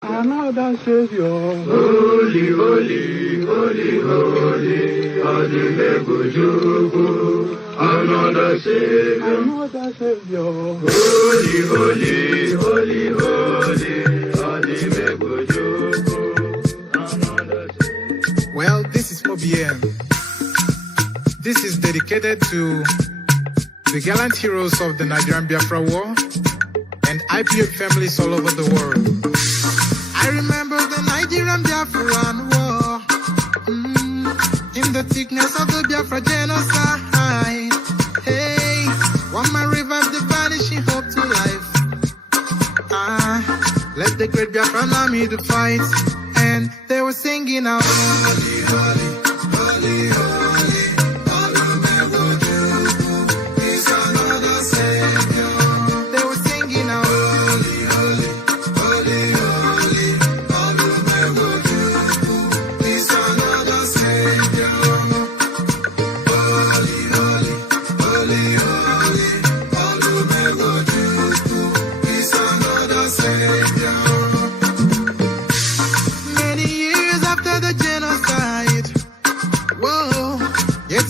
Another Savior. Holy, holy, holy, holy, Adimebujuku. Another Savior. Another Savior. Holy, holy, holy, holy, Adimebujuku. Another Savior. Well, this is MAOBI N. This is dedicated to the gallant heroes of the Nigerian Biafra War and Ipob families all over the world. I remember the Nigerian Biafran War, in the thickness of the Biafra genocide. Hey, one man revived the vanishing hope to life. Let the great Biafran army to fight, and they were singing out, holy, holy, holy, holy.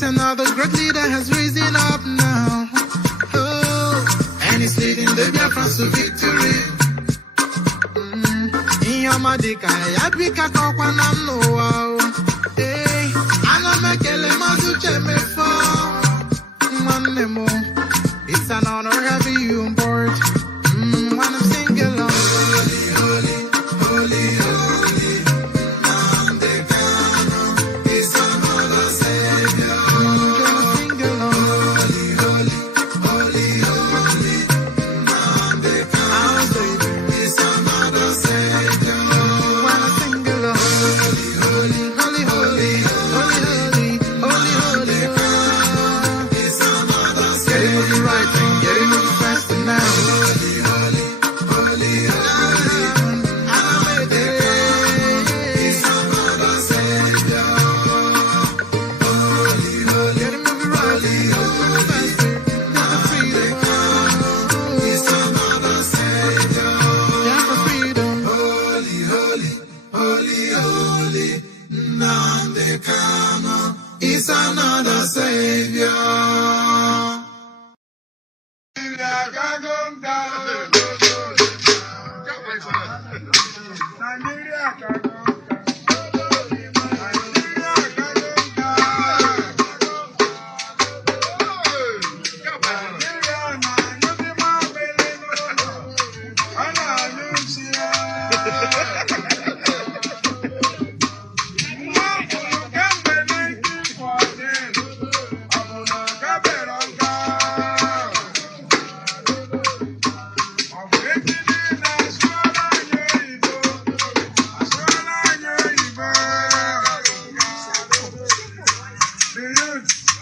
Another great leader has risen up now. Oh, and he's leading the Biafrans to victory. In your madika, Yabika Kokwanam no wow. Hey, Anamekele Mazuche me fall. It's an honor having you on board. When I'm singing along. Holy, holy, holy, holy. Nnamdi Kanu is another Savior. Holy,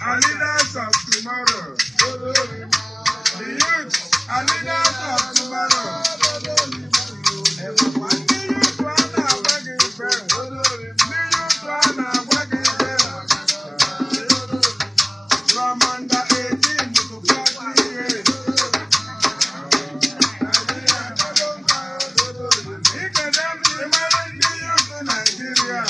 are leaders of tomorrow. The youth are leaders of tomorrow. From under 18 to 48. Nigeria.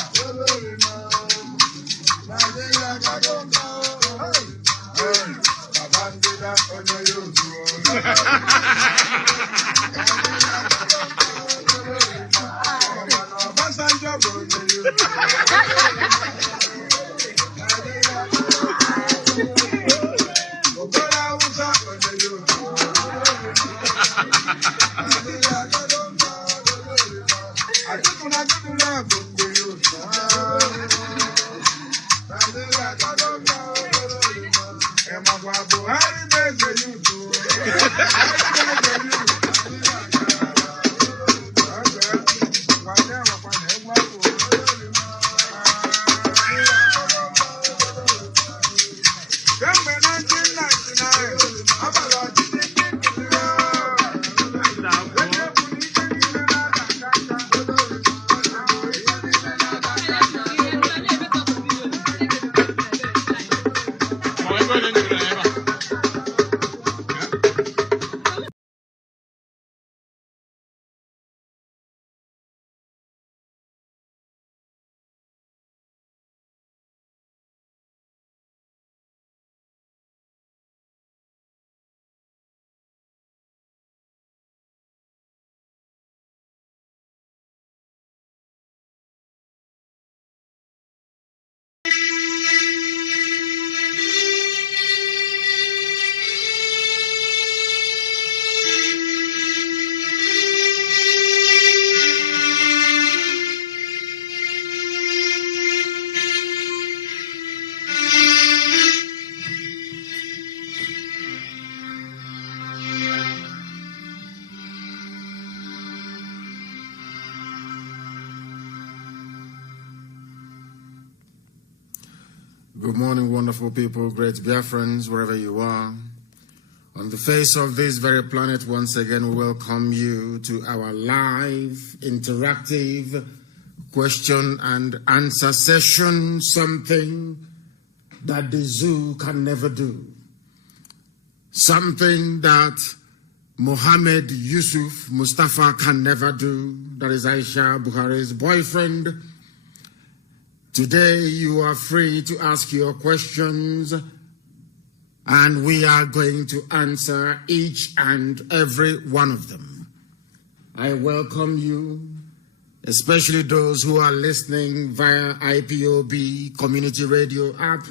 Good morning, wonderful people, great Biafrans, wherever you are. On the face of this very planet, once again, we welcome you to our live, interactive question and answer session, something that the zoo can never do. Something that Mohammed Yusuf Mustafa can never do. That is Aisha Buhari's boyfriend. Today you are free to ask your questions, and we are going to answer each and every one of them. I welcome you, especially those who are listening via IPOB community radio app,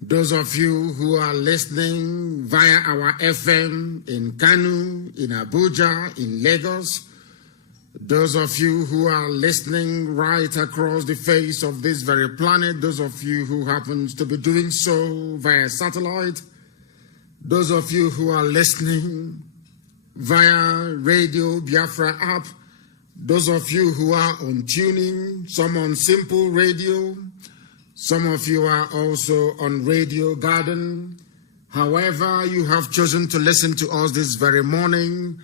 those of you who are listening via our FM in Kanu, in Abuja, in Lagos, those of you who are listening right across the face of this very planet, those of you who happen to be doing so via satellite, those of you who are listening via Radio Biafra app, those of you who are on tuning, some on Simple Radio, some of you are also on Radio Garden. However you have chosen to listen to us this very morning,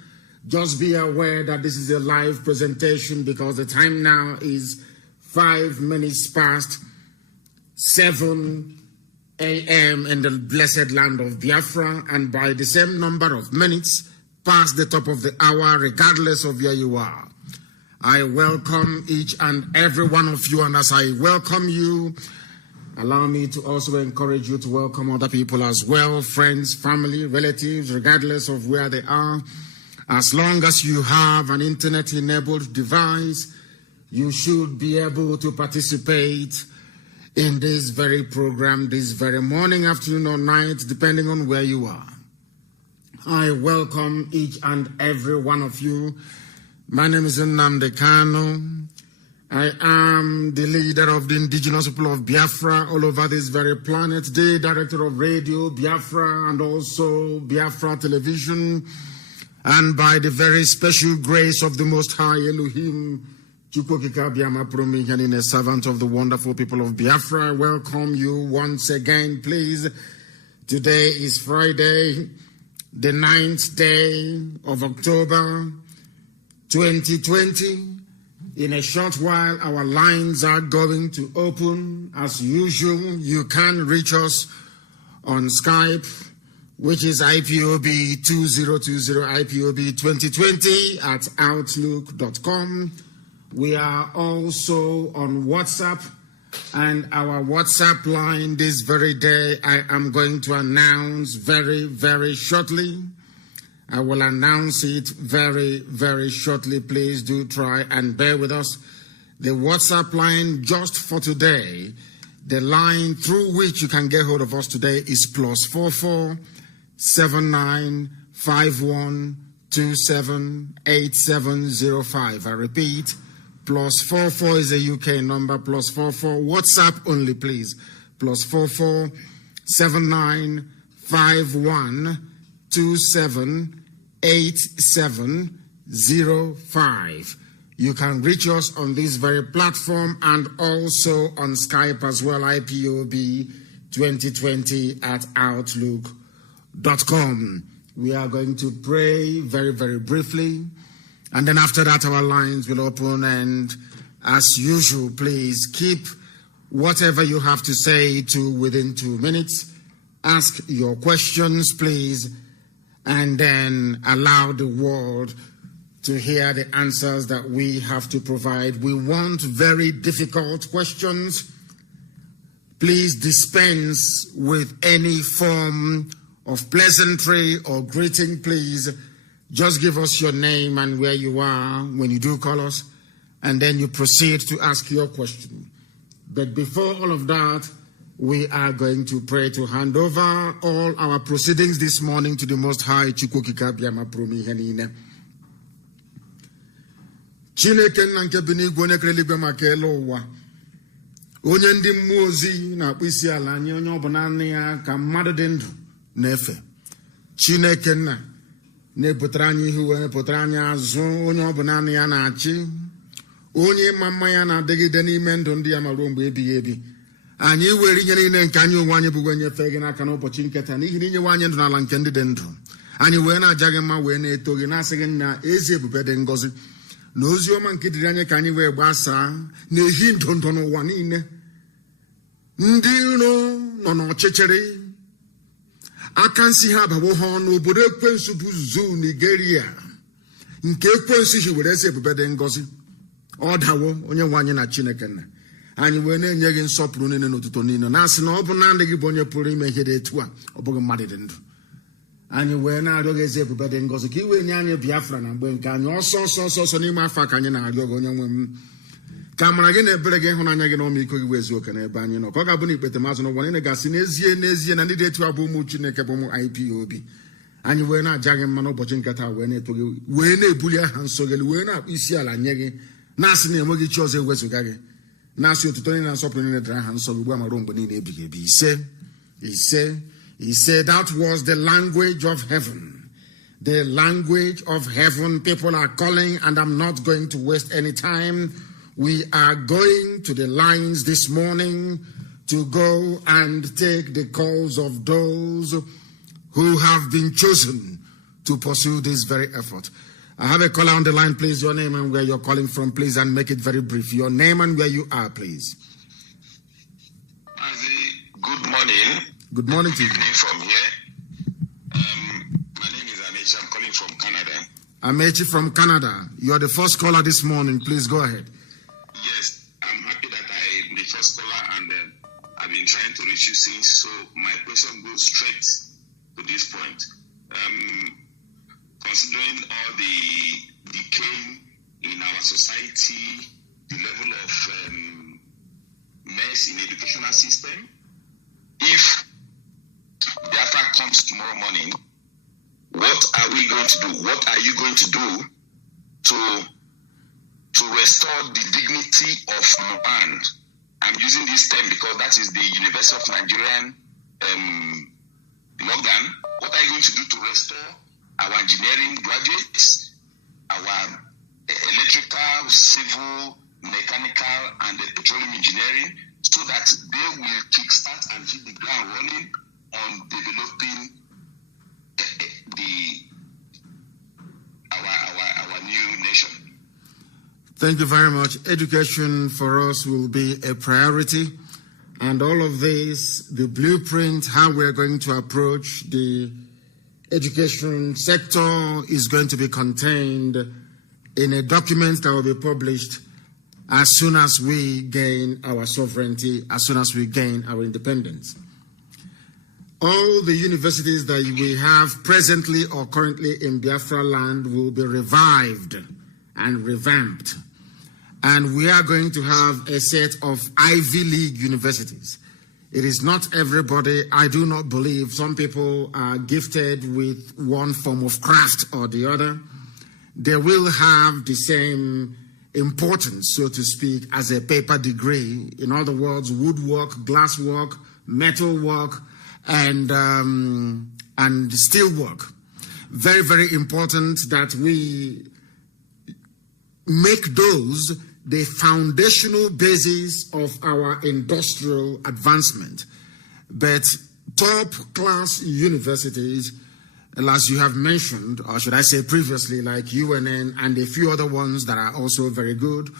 just be aware that this is a live presentation because the time now is 5 minutes past 7 a.m. in the blessed land of Biafra, and by the same number of minutes past the top of the hour, regardless of where you are. I welcome each and every one of you, and as I welcome you, allow me to also encourage you to welcome other people as well, friends, family, relatives, regardless of where they are. As long as you have an internet-enabled device, you should be able to participate in this very program, this very morning, afternoon, or night, depending on where you are. I welcome each and every one of you. My name is Nnamdi Kanu. I am the leader of the indigenous people of Biafra all over this very planet, the director of Radio Biafra and also Biafra Television. And by the very special grace of the Most High Elohim, Chukokika Biama Promihanin, a servant of the wonderful people of Biafra. I welcome you once again, please. Today is Friday, the 9th day of October 2020. In a short while, our lines are going to open. As usual, you can reach us on Skype, which is IPOB 2020 IPOB 2020 at outlook.com. We are also on WhatsApp, and our WhatsApp line this very day I am going to announce very, very shortly. I will announce it very, very shortly. Please do try and bear with us. The WhatsApp line just for today, the line through which you can get hold of us today is +44 79 51 27 8705. I repeat, +44 is a UK number, +44 WhatsApp only, please. +44 79 51 27 8705. You can reach us on this very platform and also on Skype as well, IPOB 2020 at outlook.com. We are going to pray very, very briefly, and then after that our lines will open, and as usual, please keep whatever you have to say to within 2 minutes. Ask your questions, please, and then allow the world to hear the answers that we have to provide. We want very difficult questions. Please dispense with any form of pleasantry or greeting, please. Just give us your name and where you are when you do call us, and then you proceed to ask your question. But before all of that, we are going to pray to hand over all our proceedings this morning to the Most High. Chukokika Biama Promi Henine. Chineke nanke binigwe nekrelibe makelo wa. Onye ndi mmụozi na-akpụ isi ala nye onye ọbụla nne ya ka mmadụ dị ndụ na-efe. Chineke nna na-epụtara anyị ihu wee pụtara anyị azụ, onye ọbụla nne ya na-achị, onye mama ya na-adịgide n'ime ndụ ndị ya ma ruo mgbe ebighị ebi. Anyị were ihe niile nke anyị onwe anyị bụ wee nyefee gị n'aka n'ụbọchị nketa n'ihi na inyewe anyị ndụ n'ala nke ndị dị ndụ. Anyị wee na-aja gị mma wee na-eto gị na-asị gị na ezi ebube dị ngọzi na ozi ọma nke dịrị anyị ka anyị wee gbasaa na-ehi ndụ n'ụwa niile. Ndị iro nọ n'ọchịchịrị, aka nsị ha abawo ha ọnụ, obodo ekwensu bụ zoo Nigeria nke ekwensu ji were ezi ebube dị ngọzi. Ọ dawo onye nwe anyị na Chineke nna. Anyị wee na-enye gị nsọpụrụ niile n'ụtụtụ niile, na-asị na ọ bụ naanị gị bụ onye pụrụ ime ihe dị etu a, ọ bụghị mmadụ dị ndụ. Anyị wee na-arịọ gị ezi ebube dị ngọzi ka i wee nye anyị Biafra na mgbe nke anyị ọsọ n'ime afọ ka anyị na-arịọ gị, onye nwe m, ka amara gị na ebere gị, ịhụnanya gị na ọmịiko gị wee zuo oke n'ebe anyị nọ, ka ọ ga-abụ na ikpete mazụ n'ụwa niile gasị n'ezie na ndị dị etu a bụ ụmụ Chineke, bụ ụmụ IPOB. Anyị wee na-aja gị mma n'ụbọchị nke taa, wee na-eto gị, wee na-ebuli aha nsọ gị, wee na-akpụ isi ala nye gị, na-asị na enweghị chi ọzọ ewezụga gị, na-asị otuto niile na nsọpụrụ niile dịrị aha nsọ gị ugbu a ma ruo mgbe niile ebighị ebi. He said that was the language of heaven. The language of heaven. People are calling, and I'm not going to waste any time. We are going to the lines this morning to go and take the calls of those who have been chosen to pursue this very effort. I have a caller on the line, please. Your name and where you're calling from, please, and make it very brief. Your name and where you are, please. Mazi, good morning. Good morning to you. Good evening from here. My name is Amechi. I'm calling from Canada. Amechi from Canada. You're the first caller this morning. Please go ahead. Yes, I'm happy that I'm the first caller, and I've been trying to reach you since. So my question goes straight to this point. Considering all the decay in our society, the level of mess in the educational system, if Biafra comes tomorrow morning, what are we going to do? What are you going to do to restore the dignity of man? I'm using this term because that is the University of Nigerian Morgan. What are you going to do to restore our engineering graduates, our electrical, civil, mechanical, and the petroleum engineering, so that they will kickstart and hit the ground running on developing our new nation. Thank you very much. Education for us will be a priority. And all of this, the blueprint, how we're going to approach the education sector is going to be contained in a document that will be published as soon as we gain our sovereignty, as soon as we gain our independence. All the universities that we have presently or currently in Biafra land will be revived and revamped. And we are going to have a set of Ivy League universities. It is not everybody. I do not believe some people are gifted with one form of craft or the other. They will have the same importance, so to speak, as a paper degree. In other words, woodwork, glasswork, metalwork, and steelwork. Very, very important that we make those the foundational basis of our industrial advancement. But top-class universities, as you have mentioned, or should I say previously, like UNN and a few other ones that are also very good,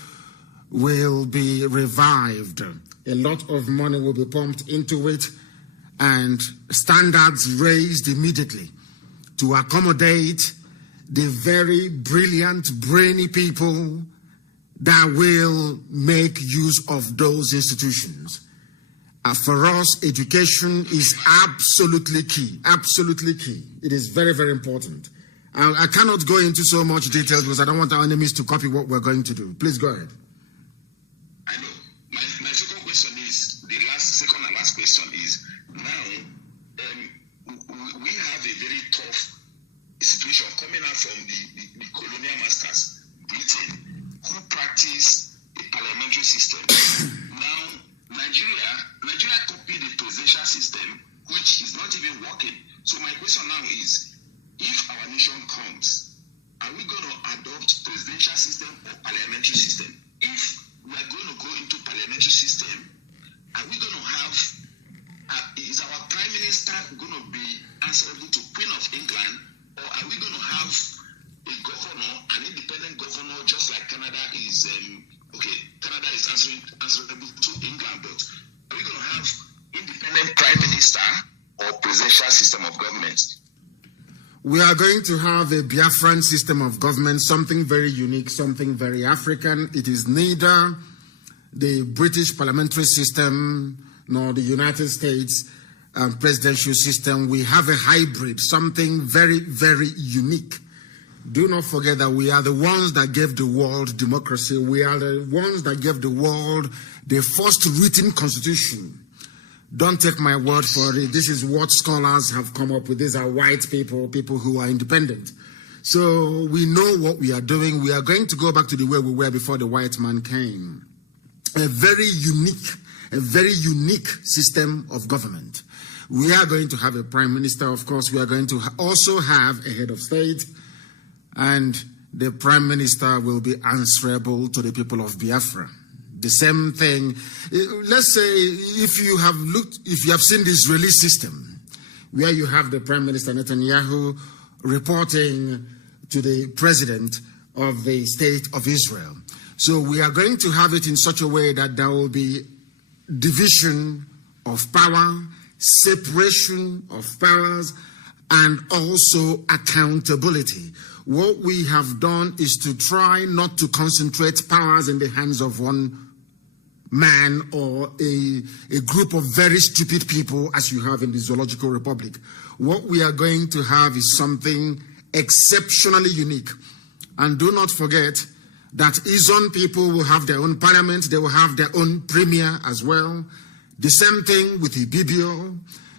will be revived. A lot of money will be pumped into it, and standards raised immediately to accommodate the very brilliant, brainy people that will make use of those institutions. For us, education is absolutely key, absolutely key. It is very, very important. I cannot go into so much details because I don't want our enemies to copy what we're going to do. Please go ahead. I know. My second question is, the second and last question is, now we have a very tough situation coming out from the colonial masters, Britain, who practice a parliamentary system. Now, Nigeria copied the presidential system, which is not even working. So my question now is, if our nation comes, are we going to adopt presidential system or parliamentary system? If we are going to go into parliamentary system, are we going to have, is our prime minister going to be answerable to Queen of England, or are we going to have a governor, an independent governor, just like Canada is, Canada is answerable to England, but are we going to have independent prime minister or presidential system of government? We are going to have a Biafran system of government, something very unique, something very African. It is neither the British parliamentary system nor the United States presidential system. We have a hybrid, something very, very unique. Do not forget that we are the ones that gave the world democracy. We are the ones that gave the world the first written constitution. Don't take my word for it. This is what scholars have come up with. These are white people, people who are independent. So we know what we are doing. We are going to go back to the way we were before the white man came. A very unique system of government. We are going to have a prime minister, of course. We are going to also have a head of state. And the prime minister will be answerable to the people of Biafra. The same thing. Let's say if you have seen the Israeli system, where you have the prime minister Netanyahu reporting to the president of the state of Israel. So we are going to have it in such a way that there will be division of power, separation of powers, and also accountability. What we have done is to try not to concentrate powers in the hands of one man or a group of very stupid people as you have in the Zoological Republic. What we are going to have is something exceptionally unique. And do not forget that Izon people will have their own parliament, they will have their own premier as well. The same thing with Ibibio.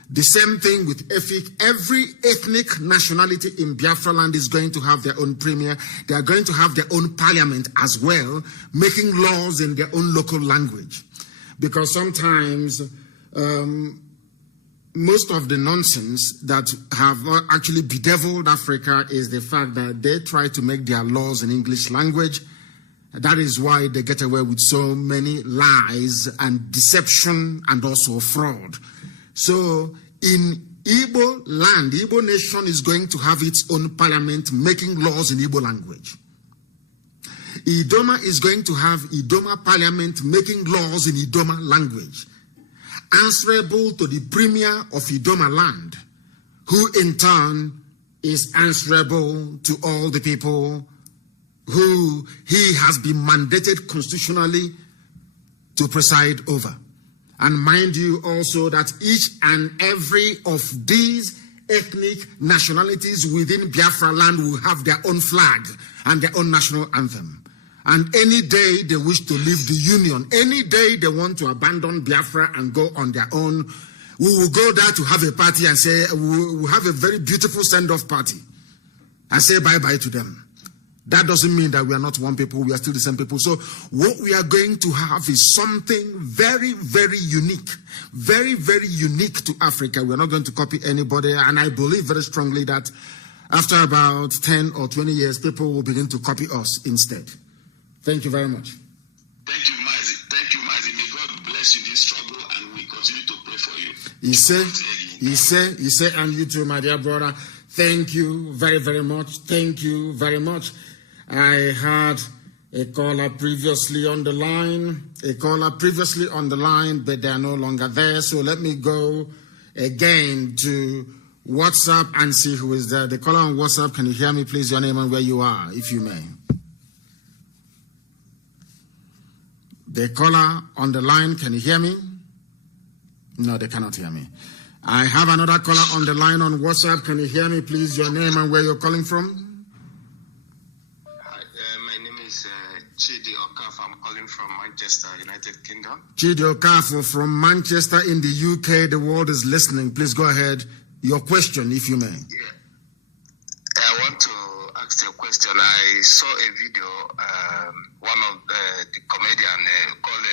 The same thing with Efik. Every ethnic nationality in Biafra land is going to have their own premier. They are going to have their own parliament as well, making laws in their own local language. Because sometimes most of the nonsense that have actually bedeviled Africa is the fact that they try to make their laws in English language, That is why they get away with so many lies and deception and also fraud. So in Igbo land, Igbo nation is going to have its own parliament making laws in Igbo language. Idoma is going to have Idoma parliament making laws in Idoma language, answerable to the premier of Idoma land, who in turn is answerable to all the people who he has been mandated constitutionally to preside over. And mind you also that each and every of these ethnic nationalities within Biafra land will have their own flag and their own national anthem. And any day they wish to leave the union, any day they want to abandon Biafra and go on their own, we will go there to have a party and say, we'll have a very beautiful send-off party and say bye-bye to them. That doesn't mean that we are not one people, we are still the same people. So what we are going to have is something very, very unique, very, very unique to Africa. We are not going to copy anybody, and I believe very strongly that after about 10 or 20 years, people will begin to copy us instead. Thank you very much. Thank you, Mazi. Thank you, Mazi. May God bless you in this struggle, and we continue to pray for you. He said, and you too, my dear brother. Thank you very, very much. Thank you very much. I had a caller previously on the line, but they are no longer there. So let me go again to WhatsApp and see who is there. The caller on WhatsApp, can you hear me, please? Your name and where you are, if you may. The caller on the line, can you hear me? No, they cannot hear me. I have another caller on the line on WhatsApp. Can you hear me, please? Your name and where you're calling from? Hi, my name is Chidi Okafor. I'm calling from Manchester, United Kingdom. Chidi Okafor from Manchester in the UK. The world is listening. Please go ahead. Your question, if you may. Yeah. I want to ask you a question. I saw a video, one of the comedian called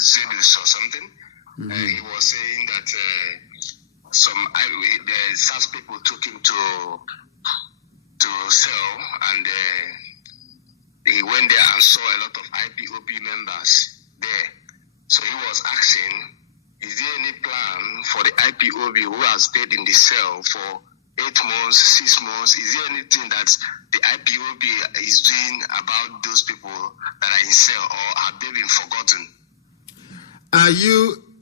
Zedus or something. He was saying that the SAS people took him to cell, and he went there and saw a lot of IPOB members there. So he was asking, is there any plan for the IPOB who has stayed in the cell for 8 months, 6 months? Is there anything that the IPOB is doing about those people that are in cell, or have they been forgotten?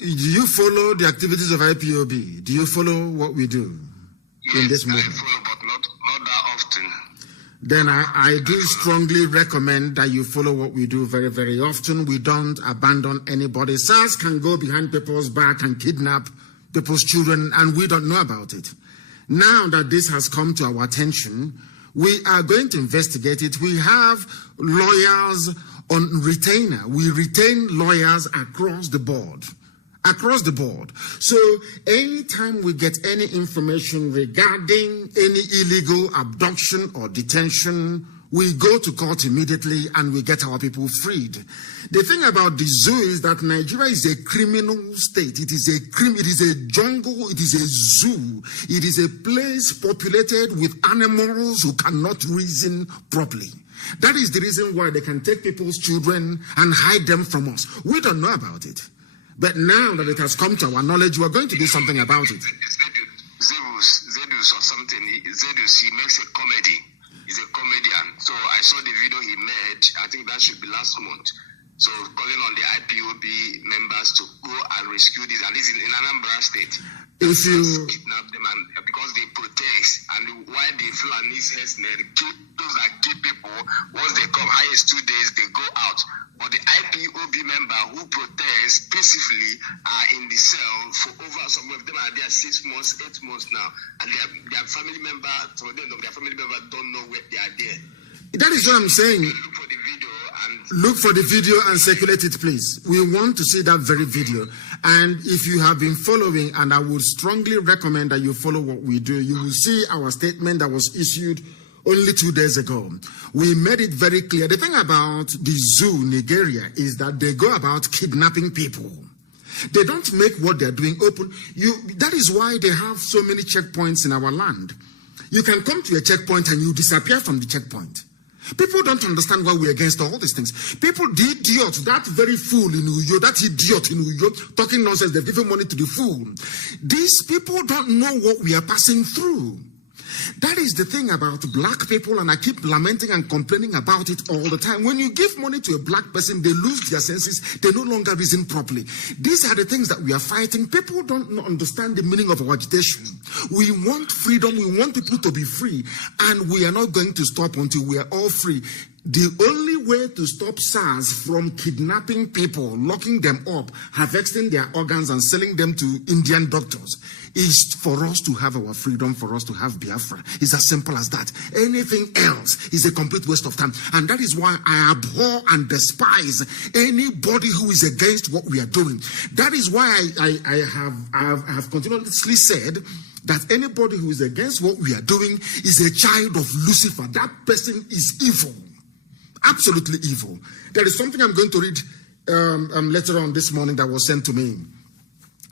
Do you follow the activities of IPOB? Do you follow what we do in this movement? I follow, but not that often. Then I do strongly recommend that you follow what we do very, very often. We don't abandon anybody. SARS can go behind people's back and kidnap people's children, and we don't know about it. Now that this has come to our attention, we are going to investigate it. We have lawyers on retainer. We retain lawyers across the board. So anytime we get any information regarding any illegal abduction or detention, we go to court immediately and we get our people freed. The thing about the zoo is that Nigeria is a criminal state. It is a jungle, it is a zoo. It is a place populated with animals who cannot reason properly. That is the reason why they can take people's children and hide them from us. We don't know about it. But now that it has come to our knowledge, we are going to do something about it. Zedus or something. Zedus, he makes a comedy. He's a comedian. So I saw the video he made. I think that should be last month. So calling on the IPOB members to go and rescue this, at least in Anambra State. If you kidnap them, and because they protest, and why they feel an those are key people. Once they come, highest 2 days, they go out. But the IPOB member who protests peacefully are in the cell for over, some of them are there 6 months, 8 months now, and their family member, some of them, their family member don't know where they are there. That is what I'm saying. Look for the video and circulate it, please. We want to see that very video. And if you have been following, and I would strongly recommend that you follow what we do, you will see our statement that was issued only 2 days ago. We made it very clear. The thing about the zoo, Nigeria, is that they go about kidnapping people. They don't make what they're doing open. That is why they have so many checkpoints in our land. You can come to a checkpoint and you disappear from the checkpoint. People don't understand why we're against all these things. People, the idiot, that very fool in Uyo, that idiot in Uyo, talking nonsense, they're giving money to the fool. These people don't know what we are passing through. That is the thing about black people, and I keep lamenting and complaining about it all the time. When you give money to a black person, they lose their senses. They no longer reason properly. These are the things that we are fighting. People don't understand the meaning of our agitation. We want freedom. We want people to be free, and we are not going to stop until we are all free. The only way to stop SARS from kidnapping people, locking them up, harvesting their organs and selling them to Indian doctors is for us to have our freedom, for us to have Biafra. It's as simple as that. Anything else is a complete waste of time. And that is why I abhor and despise anybody who is against what we are doing. That is why I have continuously said that anybody who is against what we are doing is a child of Lucifer. That person is evil. Absolutely evil. There is something I'm going to read later on this morning that was sent to me.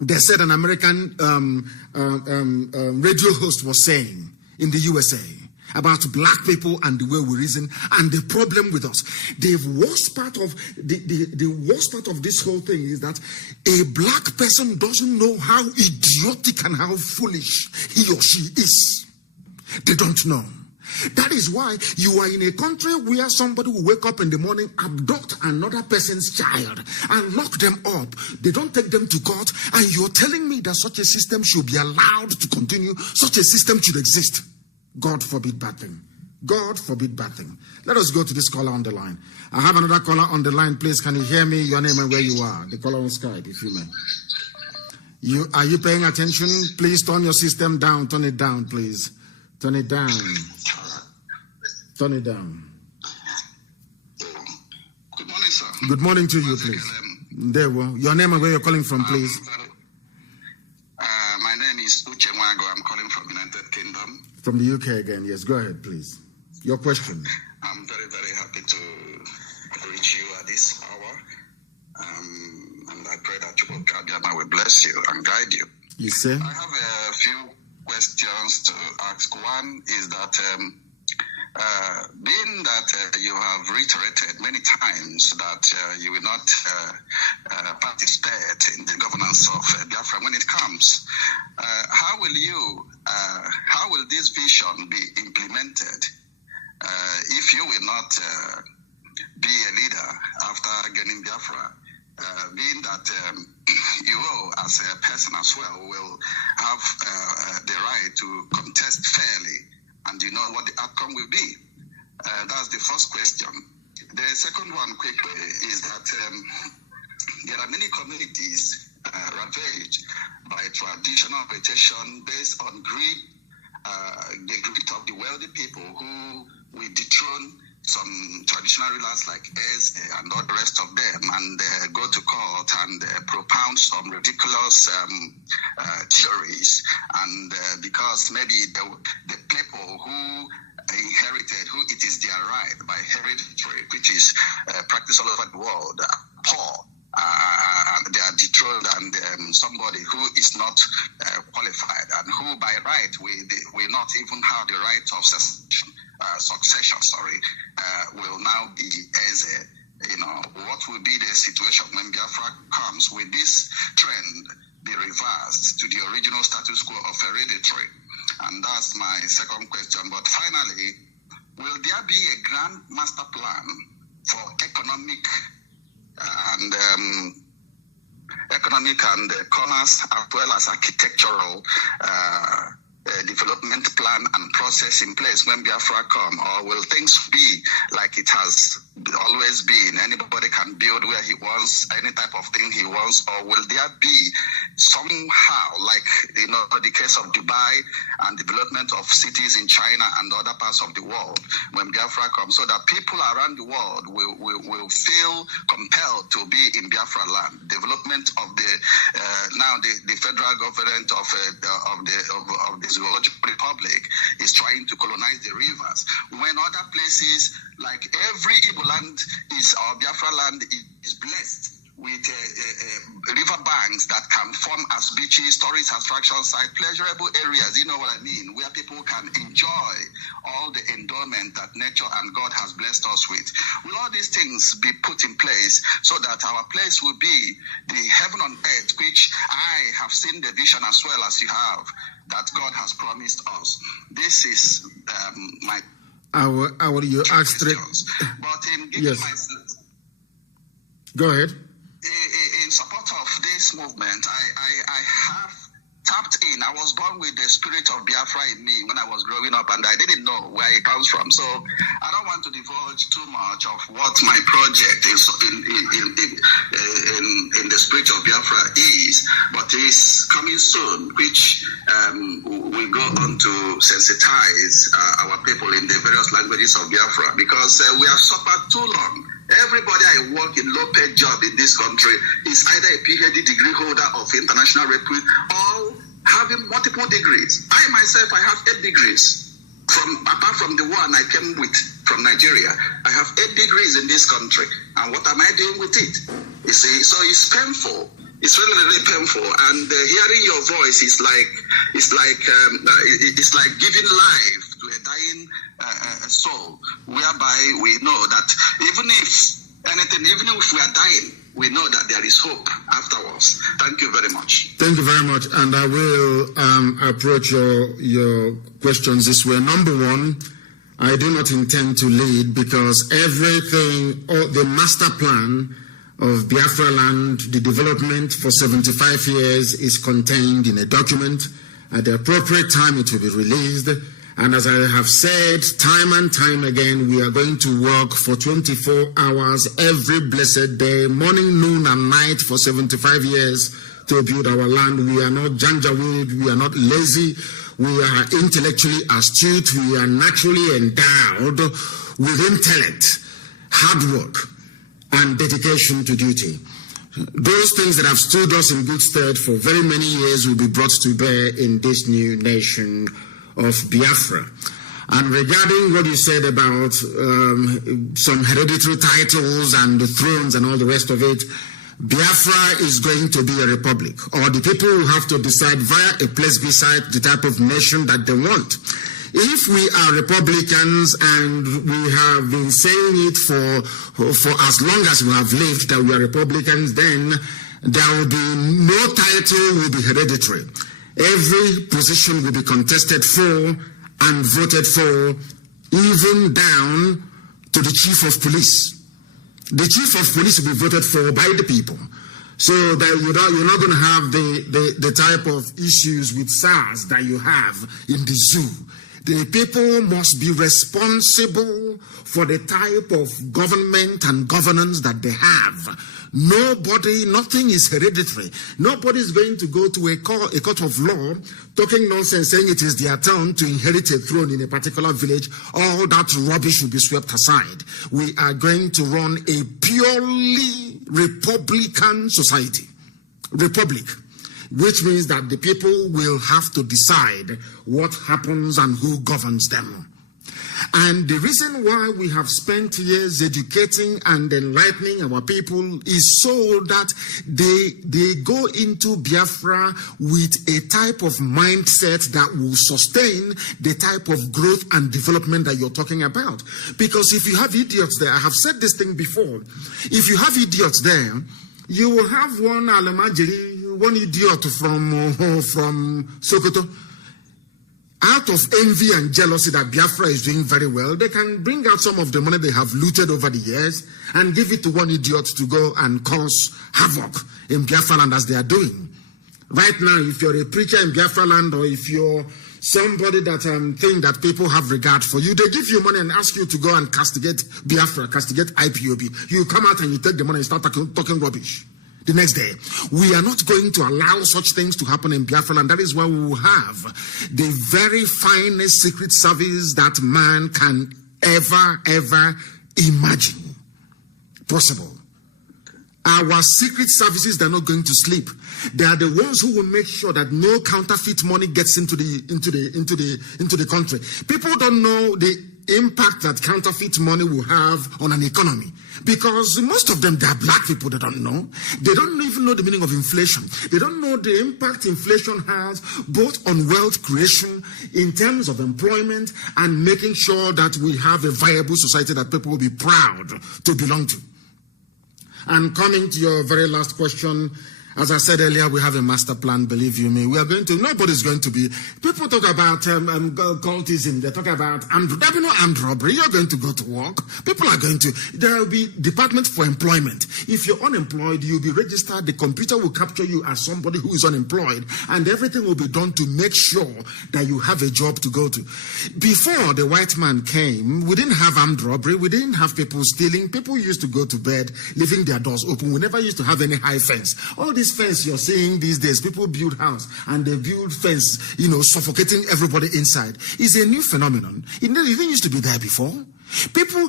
They said an American radio host was saying in the USA about black people and the way we reason and the problem with us. The worst part of the worst part of this whole thing is that a black person doesn't know how idiotic and how foolish he or she is. They don't know. That is why you are in a country where somebody will wake up in the morning, abduct another person's child, and lock them up. They don't take them to court, and you're telling me that such a system should be allowed to continue, such a system should exist. God forbid bad thing. God forbid bad thing. Let us go to this caller on the line. I have another caller on the line. Please, can you hear me? Your name and where you are. The caller on Skype, if you may. Are you paying attention? Please turn your system down. Turn it down, please. Turn it down. Turn it down. Good morning, sir. Good morning to you, please. There we go. Your name and where you're calling from, please. My name is Uche Mwago. I'm calling from United Kingdom. From the UK again, yes. Go ahead, please. Your question. I'm very, very happy to reach you at this hour. And I pray that Chukwuka will bless you and guide you. You say? I have a few questions to ask. One is that being that you have reiterated many times that you will not participate in the governance of Biafra when it comes, how will this vision be implemented if you will not be a leader after gaining Biafra? Being that you as a person as well will have the right to contest fairly, and you know what the outcome will be. That's the first question. The second one quickly is that there are many communities ravaged by traditional vegetation based on greed, the greed of the wealthy people who will dethrone some traditional rulers like Eze and all the rest of them, and go to court and propound some ridiculous theories. And because maybe the people who inherited, who it is their right by hereditary, which is practiced all over the world, poor, and they are dethroned, and somebody who is not qualified and who by right will not even have the right of succession, will now be Eze. What will be the situation when Biafra comes? Will this trend be reversed to the original status quo of hereditary? And that's my second question. But finally, will there be a grand master plan for economic and commerce, as well as architectural development plan and process in place when Biafra come? Or will things be like it has always been? Anybody can build where he wants, any type of thing he wants? Or will there be somehow, like the case of Dubai and development of cities in China and other parts of the world when Biafra comes, so that people around the world will feel compelled to be in Biafra land? Development of the federal government of the Zoological Republic is trying to colonize the rivers, when other places like every Igbo land or Biafra land is blessed river banks that can form as beaches, tourist attraction sites, pleasurable areas, you know what I mean, where people can enjoy all the endowment that nature and God has blessed us with. Will all these things be put in place so that our place will be the heaven on earth, which I have seen the vision as well as you have, that God has promised us? This is my... You asked it. But in giving yes. Go ahead. In support of this movement, I have tapped in. I was born with the spirit of Biafra in me when I was growing up, and I didn't know where it comes from. So I don't want to divulge too much of what my project is in the spirit of Biafra is, but it's coming soon, which will go on to sensitize our people in the various languages of Biafra, because we have suffered too long. Everybody I work in low-paid job in this country is either a PhD degree holder of international repute or having multiple degrees. I myself, I have 8 degrees. Apart from the one I came with from Nigeria, I have 8 degrees in this country. And what am I doing with it? You see, so it's painful. It's really, really painful. And hearing your voice is like giving life to a dying soul, whereby we know that even if we are dying, we know that there is hope afterwards. Thank you very much. Thank you very much. And I will approach your questions this way. Number one, I do not intend to lead, because everything, the master plan of Biafra land, the development for 75 years is contained in a document. At the appropriate time, it will be released. And as I have said time and time again, we are going to work for 24 hours every blessed day, morning, noon, and night for 75 years to build our land. We are not janjaweed, we are not lazy, we are intellectually astute, we are naturally endowed with intellect, hard work, and dedication to duty. Those things that have stood us in good stead for very many years will be brought to bear in this new nation of Biafra. And regarding what you said about some hereditary titles and the thrones and all the rest of it, Biafra is going to be a republic, or the people will have to decide via a plebiscite the type of nation that they want. If we are Republicans, and we have been saying it for as long as we have lived that we are Republicans, then there will be no title will be hereditary. Every position will be contested for and voted for, even down to the chief of police. The chief of police will be voted for by the people. So that you're not going to have the type of issues with SARS that you have in the zoo. The people must be responsible for the type of government and governance that they have. Nothing is hereditary. Nobody is going to go to a court of law talking nonsense, saying it is their turn to inherit a throne in a particular village. All that rubbish will be swept aside. We are going to run a purely Republican society. Republic. Which means that the people will have to decide what happens and who governs them. And the reason why we have spent years educating and enlightening our people is so that they go into Biafra with a type of mindset that will sustain the type of growth and development that you're talking about. Because if you have idiots there, I have said this thing before, if you have idiots there, you will have one Alamajiri, one idiot from Sokoto. Out of envy and jealousy that Biafra is doing very well, they can bring out some of the money they have looted over the years and give it to one idiot to go and cause havoc in Biafra land as they are doing. Right now, if you're a preacher in Biafra land, or if you're somebody that think that people have regard for you, they give you money and ask you to go and castigate Biafra, castigate IPOB. You come out and you take the money and start talking rubbish. The next day, we are not going to allow such things to happen in Biafra, and that is why we will have the very finest secret service that man can ever imagine possible. Our secret services, they're not going to sleep. They are the ones who will make sure that no counterfeit money gets into the country. People don't know the impact that counterfeit money will have on an economy. Because most of them, they are black people, they don't know. They don't even know the meaning of inflation. They don't know the impact inflation has both on wealth creation in terms of employment and making sure that we have a viable society that people will be proud to belong to. And coming to your very last question, as I said earlier, we have a master plan, believe you me. We are going to, nobody's going to be, people talk about cultism, they talk about there will be no armed robbery, you're going to go to work. People are going to, there will be department for employment. If you're unemployed, you'll be registered, the computer will capture you as somebody who is unemployed, and everything will be done to make sure that you have a job to go to. Before the white man came, we didn't have armed robbery, we didn't have people stealing, people used to go to bed, leaving their doors open, we never used to have any high fence. All this fence you're seeing these days, people build house and they build fence, suffocating everybody inside. It's a new phenomenon. It didn't used to be there before. People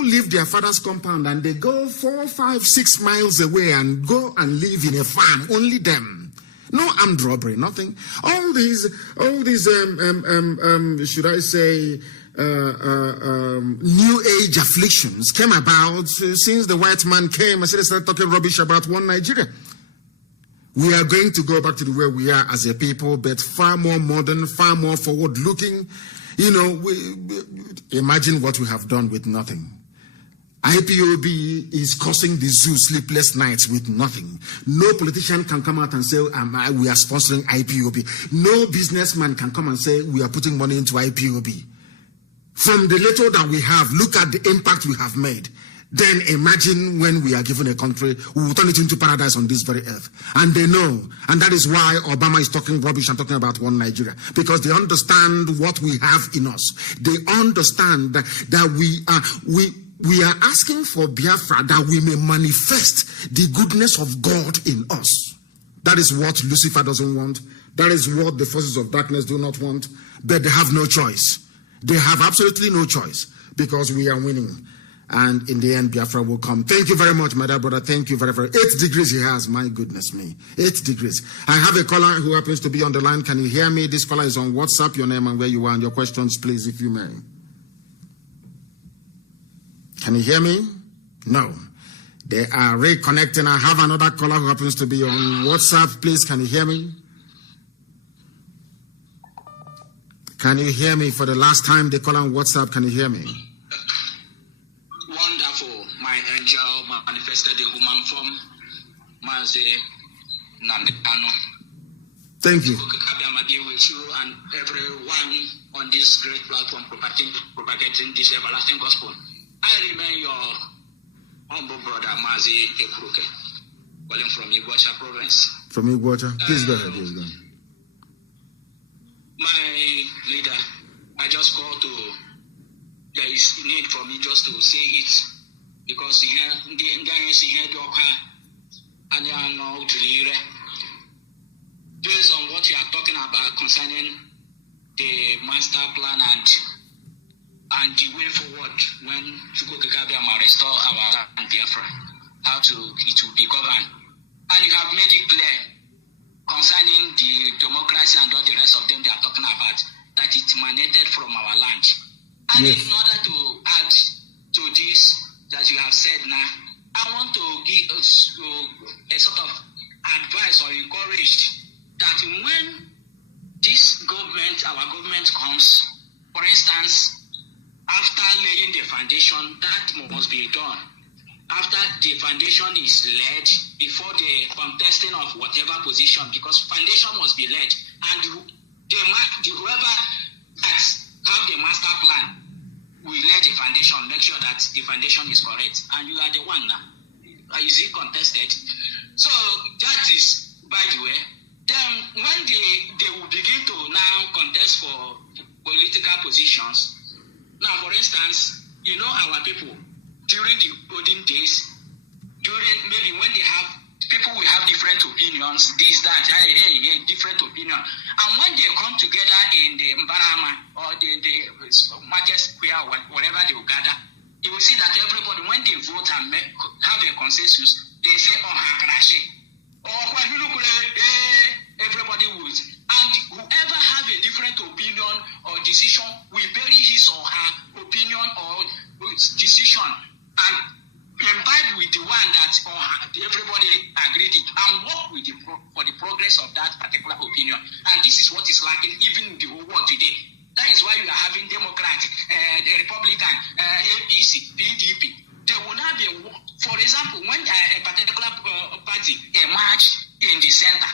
leave their father's compound and they go 4, 5, 6 miles away and go and live in a farm. Only them. No armed robbery, nothing. All these, should I say, new age afflictions came about since the white man came and started talking rubbish about one Nigeria. We are going to go back to the way we are as a people, but far more modern, far more forward looking. Imagine what we have done with nothing. IPOB is causing the zoo sleepless nights with nothing. No politician can come out and say, we are sponsoring IPOB. No businessman can come and say, we are putting money into IPOB. From the little that we have, look at the impact we have made. Then imagine when we are given a country, we will turn it into paradise on this very earth. And they know. And that is why Obama is talking rubbish and talking about one Nigeria. Because they understand what we have in us. They understand that we are asking for Biafra, that we may manifest the goodness of God in us. That is what Lucifer doesn't want. That is what the forces of darkness do not want. But they have no choice. They have absolutely no choice because we are winning. And in the end, Biafra will come. Thank you very much, my dear brother. Thank you very, very. 8 degrees he has. My goodness me. 8 degrees. I have a caller who happens to be on the line. Can you hear me? This caller is on WhatsApp. Your name and where you are and your questions, please, if you may. Can you hear me? No. They are reconnecting. I have another caller who happens to be on WhatsApp. Please, can you hear me? Can you hear me? For the last time they call on WhatsApp, can you hear me? Wonderful. My angel manifested in human form. Mazi, Nnamdi, Kanu. Thank you. Be with you and everyone on this great platform propagating this everlasting gospel. I remain your humble brother, Mazi, calling from Iguacha province. From Iguacha? Please go ahead. Please go ahead. My leader, I just called there is need for me just to say it because based on what you are talking about concerning the master plan and the way forward when Chukwukabiyama restore our land Biafra, how it will be governed. And you have made it clear concerning the democracy and all the rest of them they are talking about, that it emanated from our land. And yes. In order to add to this that you have said now, I want to give us a sort of advice or encourage that when this government, our government comes, for instance, after laying the foundation, that must be done. After the foundation is laid, before the contesting of whatever position, because foundation must be laid, and whoever has have the master plan will lay the foundation, make sure that the foundation is correct, and you are the one now. Is it contested? So that is, by the way, then when they will begin to now contest for political positions, now for instance, our people, during the olden days, maybe when they have, people will have different opinions, this, that, hey, different opinion. And when they come together in the Mbarama or the market square, whatever they will gather, you will see that everybody, when they vote and have a consensus, they say, everybody would And whoever have a different opinion or decision will bury his or her opinion or decision and imbibe with the one that everybody agreed it and work with for the progress of that particular opinion. And this is what is lacking even in the whole world today. That is why we are having Democrat, the Republican, APC, PDP. They will not be, for example, when a particular party emerge in the center,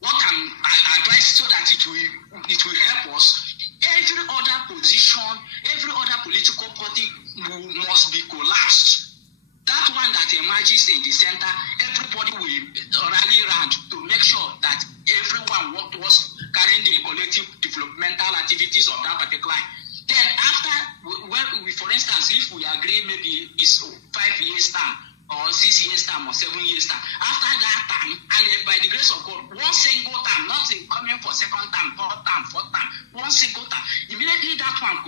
what I advise so that it will help us, every other position, every other political party must be collapsed. That one that emerges in the center, everybody will rally around to make sure that everyone work towards carrying the collective developmental activities of that particular. Then after, when we, for instance, if we agree maybe it's 5 years time or 6 years time or 7 years time, after that time, and by the grace of God, one single time, not coming for second time, third time, fourth time, one single time, immediately that time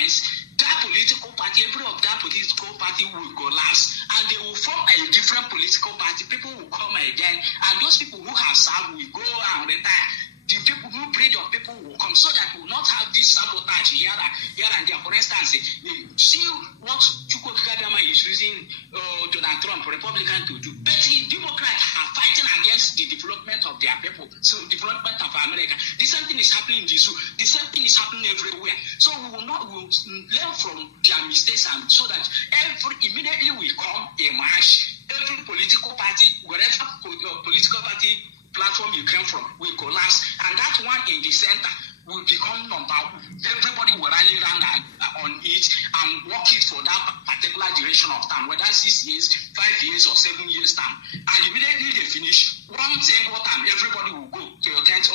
ends, that political party, every of that political party will collapse and they will form a different political party. People will come again and those people who have served will go and retire. The people who breed of people will come so that we will not have this sabotage here and there. For instance, see what Chukwu Kadama is using Donald Trump, Republican, to do. But the Democrats are fighting against the development of their people, so development of America. The same thing is happening in the zoo. The same thing is happening everywhere. So we will learn from their mistakes and so that immediately we come a march, every political party, wherever political party platform you came from will collapse, and that one in the center will become number one. Everybody will rally around on it and work it for that particular duration of time, whether 6 years, 5 years, or 7 years time. And immediately they finish, one single time, everybody will go to your tent.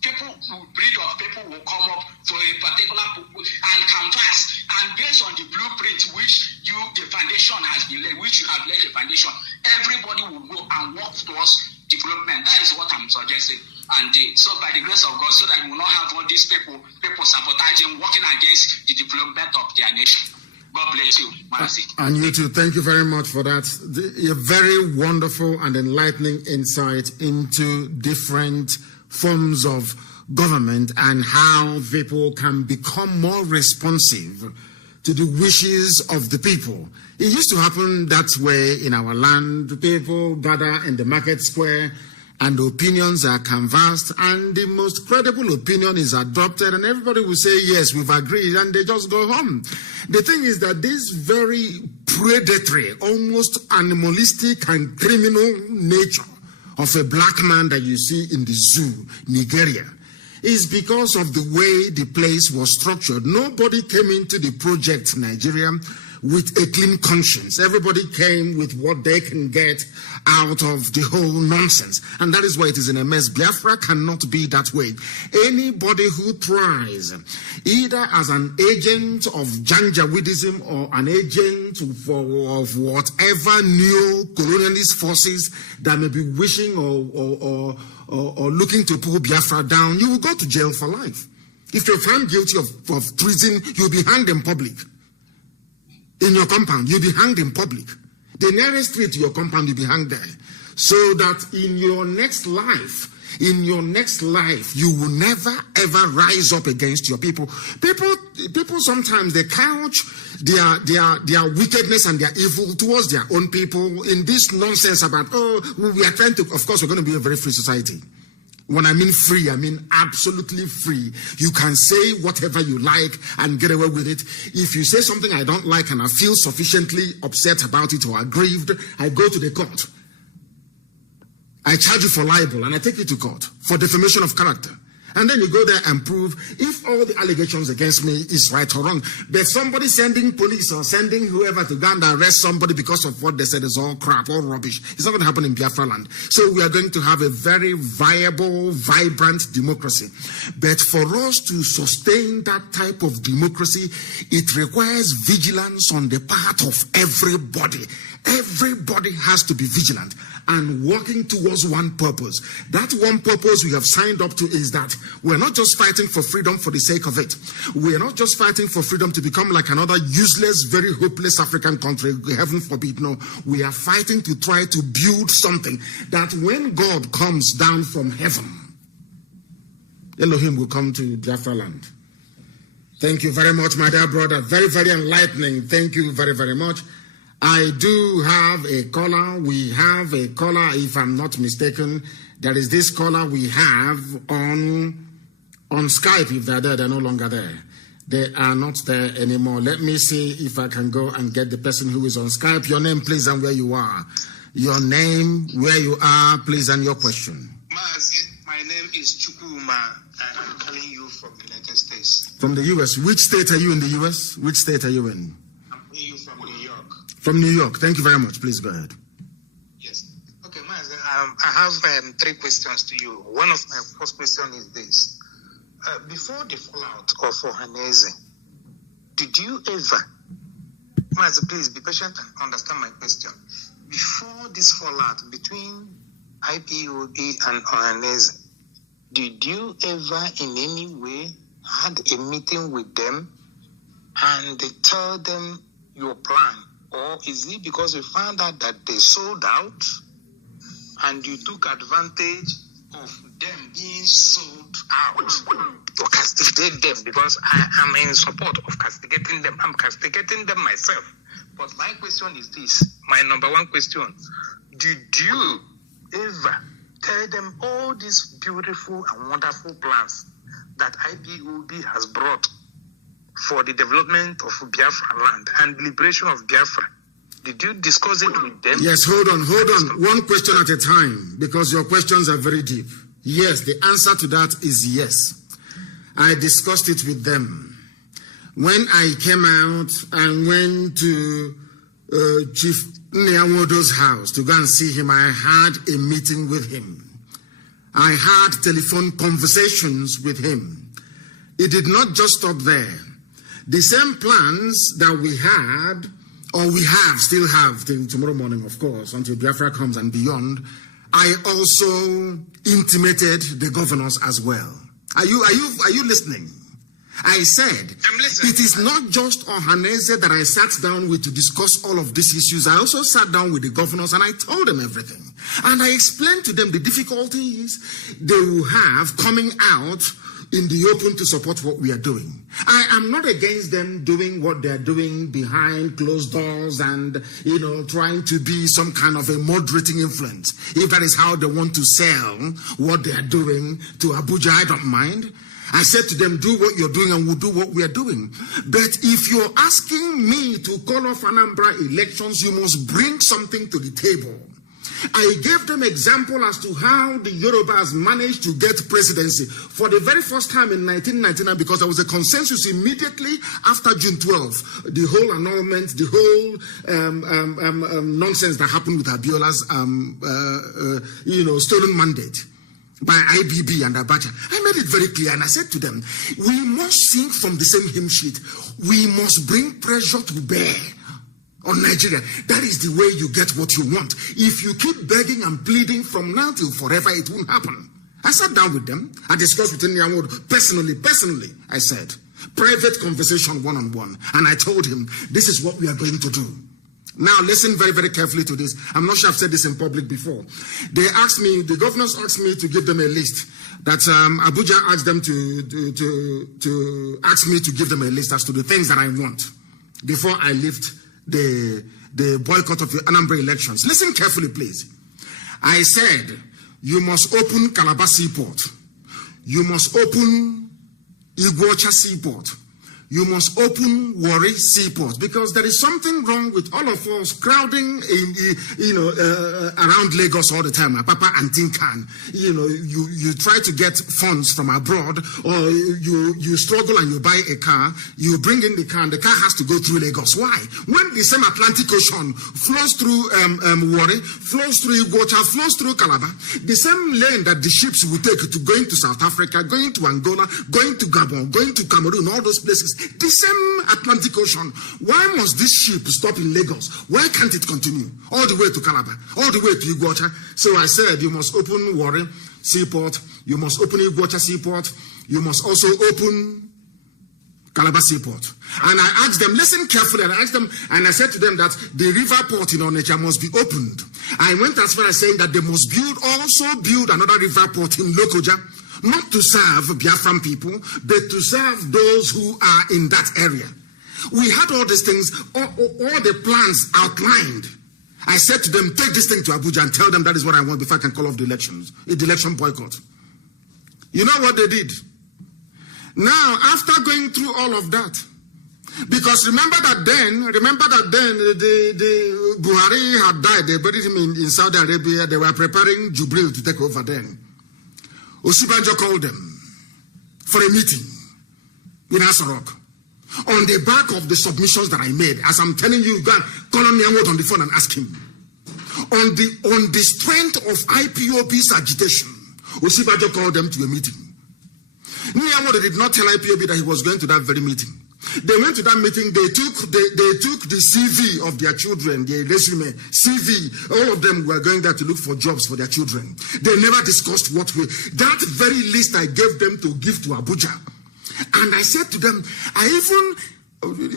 People will breed of people will come up for a particular purpose and canvas, and based on the blueprint which the foundation has been laid, which you have laid the foundation, everybody will go and work towards development. That is what I'm suggesting. And so by the grace of God, so that we will not have all these people sabotaging, working against the development of their nation. God bless you, Mazi. And you too. Thank you very much for that. A very wonderful and enlightening insight into different forms of government and how people can become more responsive to the wishes of the people. It used to happen that way in our land. People gather in the market square and the opinions are canvassed and the most credible opinion is adopted and everybody will say, yes, we've agreed, and they just go home. The thing is that this very predatory, almost animalistic and criminal nature of a black man that you see in the zoo, Nigeria, is because of the way the place was structured. Nobody came into the project Nigeria with a clean conscience. Everybody came with what they can get out of the whole nonsense. And that is why it is in a mess. Biafra cannot be that way. Anybody who tries, either as an agent of Janjaweedism or an agent of whatever neo-colonialist forces that may be wishing or looking to pull Biafra down, you will go to jail for life. If you're found guilty of treason, you'll be hanged in public. In your compound, you'll be hanged in public. The nearest street to your compound, you'll be hanged there. So that in your next life, you will never ever rise up against your people. People sometimes they couch their wickedness and their evil towards their own people in this nonsense about, we are trying to, of course, we're going to be a very free society. When I mean free, I mean absolutely free. You can say whatever you like and get away with it. If you say something I don't like and I feel sufficiently upset about it or aggrieved, I go to the court. I charge you for libel and I take you to court for defamation of character. And then you go there and prove if all the allegations against me is right or wrong. But somebody sending police or sending whoever to go and arrest somebody because of what they said is all crap, all rubbish. It's not going to happen in Biafra land. So we are going to have a very viable, vibrant democracy. But for us to sustain that type of democracy, it requires vigilance on the part of everybody. Everybody has to be vigilant and working towards one purpose. That one purpose we have signed up to is that we're not just fighting for freedom for the sake of it. We're not just fighting for freedom to become like another useless, very hopeless African country. Heaven forbid, no. We are fighting to try to build something that when God comes down from heaven, Elohim will come to Biafra land. Thank you very much, my dear brother. Very, very enlightening. Thank you very, very much. I do have a caller. We have a caller, if I'm not mistaken. There is this caller we have on Skype. If they're there, they're no longer there. They are not there anymore. Let me see if I can go and get the person who is on Skype. Your name, please, and where you are. Your name, where you are, please, and your question. Mazi, my name is Chukuma, and I'm calling you from the United States. From the U.S. Which state are you in the U.S.? Which state are you in? I'm calling you from New York. From New York. Thank you very much. Please go ahead. Yes. Okay, Mazi, I have 3 questions to you. One of my first question is this. Before the fallout of Ohaneze, did you ever, Mazi, please be patient and understand my question. Before this fallout between IPOB and Ohaneze, did you ever in any way had a meeting with them and they tell them your plan? Or is it because you found out that they sold out and you took advantage of them being sold out to castigate them? Because I am in support of castigating them. I'm castigating them myself. But my question is this, my number one question. Did you ever tell them all these beautiful and wonderful plans that IPOB has brought for the development of Biafra land and liberation of Biafra? Did you discuss it with them? Yes, hold on. One question at a time, because your questions are very deep. Yes, the answer to that is yes. I discussed it with them. When I came out and went to Chief Nyawodo's house to go and see him, I had a meeting with him. I had telephone conversations with him. It did not just stop there. The same plans that we had, or we have, still have till tomorrow morning, of course, until Biafra comes and beyond, I also intimated the governors as well. Are you listening? I said, it is not just Ohaneze that I sat down with to discuss all of these issues. I also sat down with the governors and I told them everything. And I explained to them the difficulties they will have coming out in the open to support what we are doing. I am not against them doing what they're doing behind closed doors and, trying to be some kind of a moderating influence. If that is how they want to sell what they are doing to Abuja, I don't mind. I said to them, do what you're doing and we'll do what we are doing. But if you're asking me to call off Anambra elections, you must bring something to the table. I gave them example as to how the Yorubas managed to get presidency for the very first time in 1999, because there was a consensus immediately after June 12. The whole annulment, the whole nonsense that happened with Abiola's stolen mandate by IBB and Abacha. I made it very clear and I said to them, we must sing from the same hymn sheet. We must bring pressure to bear on Nigeria. That is the way you get what you want. If you keep begging and pleading from now till forever, it won't happen. I sat down with them. I discussed with Nnamdi personally, I said. Private conversation, one-on-one. And I told him, this is what we are going to do. Now, listen very, very carefully to this. I'm not sure I've said this in public before. They asked me, the governors asked me to give them a list. That Abuja asked them to ask me to give them a list as to the things that I want before I lift the boycott of the Anambra elections. Listen carefully, please. I said, you must open Calabar Seaport. You must open Iguacha Seaport. You must open Warri Seaport, because there is something wrong with all of us crowding around Lagos all the time. Papa and Tinkan, you try to get funds from abroad, or you struggle and you buy a car, you bring in the car, and the car has to go through Lagos. Why? When the same Atlantic Ocean flows through Warri, flows through Iguacha, flows through Calabar, the same lane that the ships will take to going to South Africa, going to Angola, going to Gabon, going to Cameroon, all those places. The same Atlantic Ocean. Why must this ship stop in Lagos? Why can't it continue all the way to Calabar, all the way to Iguacha? So I said, you must open Warri Seaport, you must open Iguacha Seaport, you must also open Calabar Seaport. And I asked them, listen carefully, and I asked them, and I said to them that the river port in Onitsha must be opened. I went as far as saying that they must build another river port in Lokoja, not to serve Biafran people, but to serve those who are in that area. We had all these things, all the plans outlined. I said to them, take this thing to Abuja and tell them that is what I want before I can call off the elections, the election boycott. You know what they did? Now, after going through all of that, because remember that then the Buhari had died, they buried him in Saudi Arabia, they were preparing Jubril to take over then. Osibanjo called them for a meeting in Asarok. On the back of the submissions that I made, as I'm telling you, go and call on Nyanwod on the phone and ask him. On the strength of IPOB's agitation, Osibanjo called them to a meeting. Nyanwod did not tell IPOB that he was going to that very meeting. They went to that meeting, they took the CV of their children, their resume, CV, all of them were going there to look for jobs for their children. They never discussed what way. That very list I gave them to give to Abuja. And I said to them,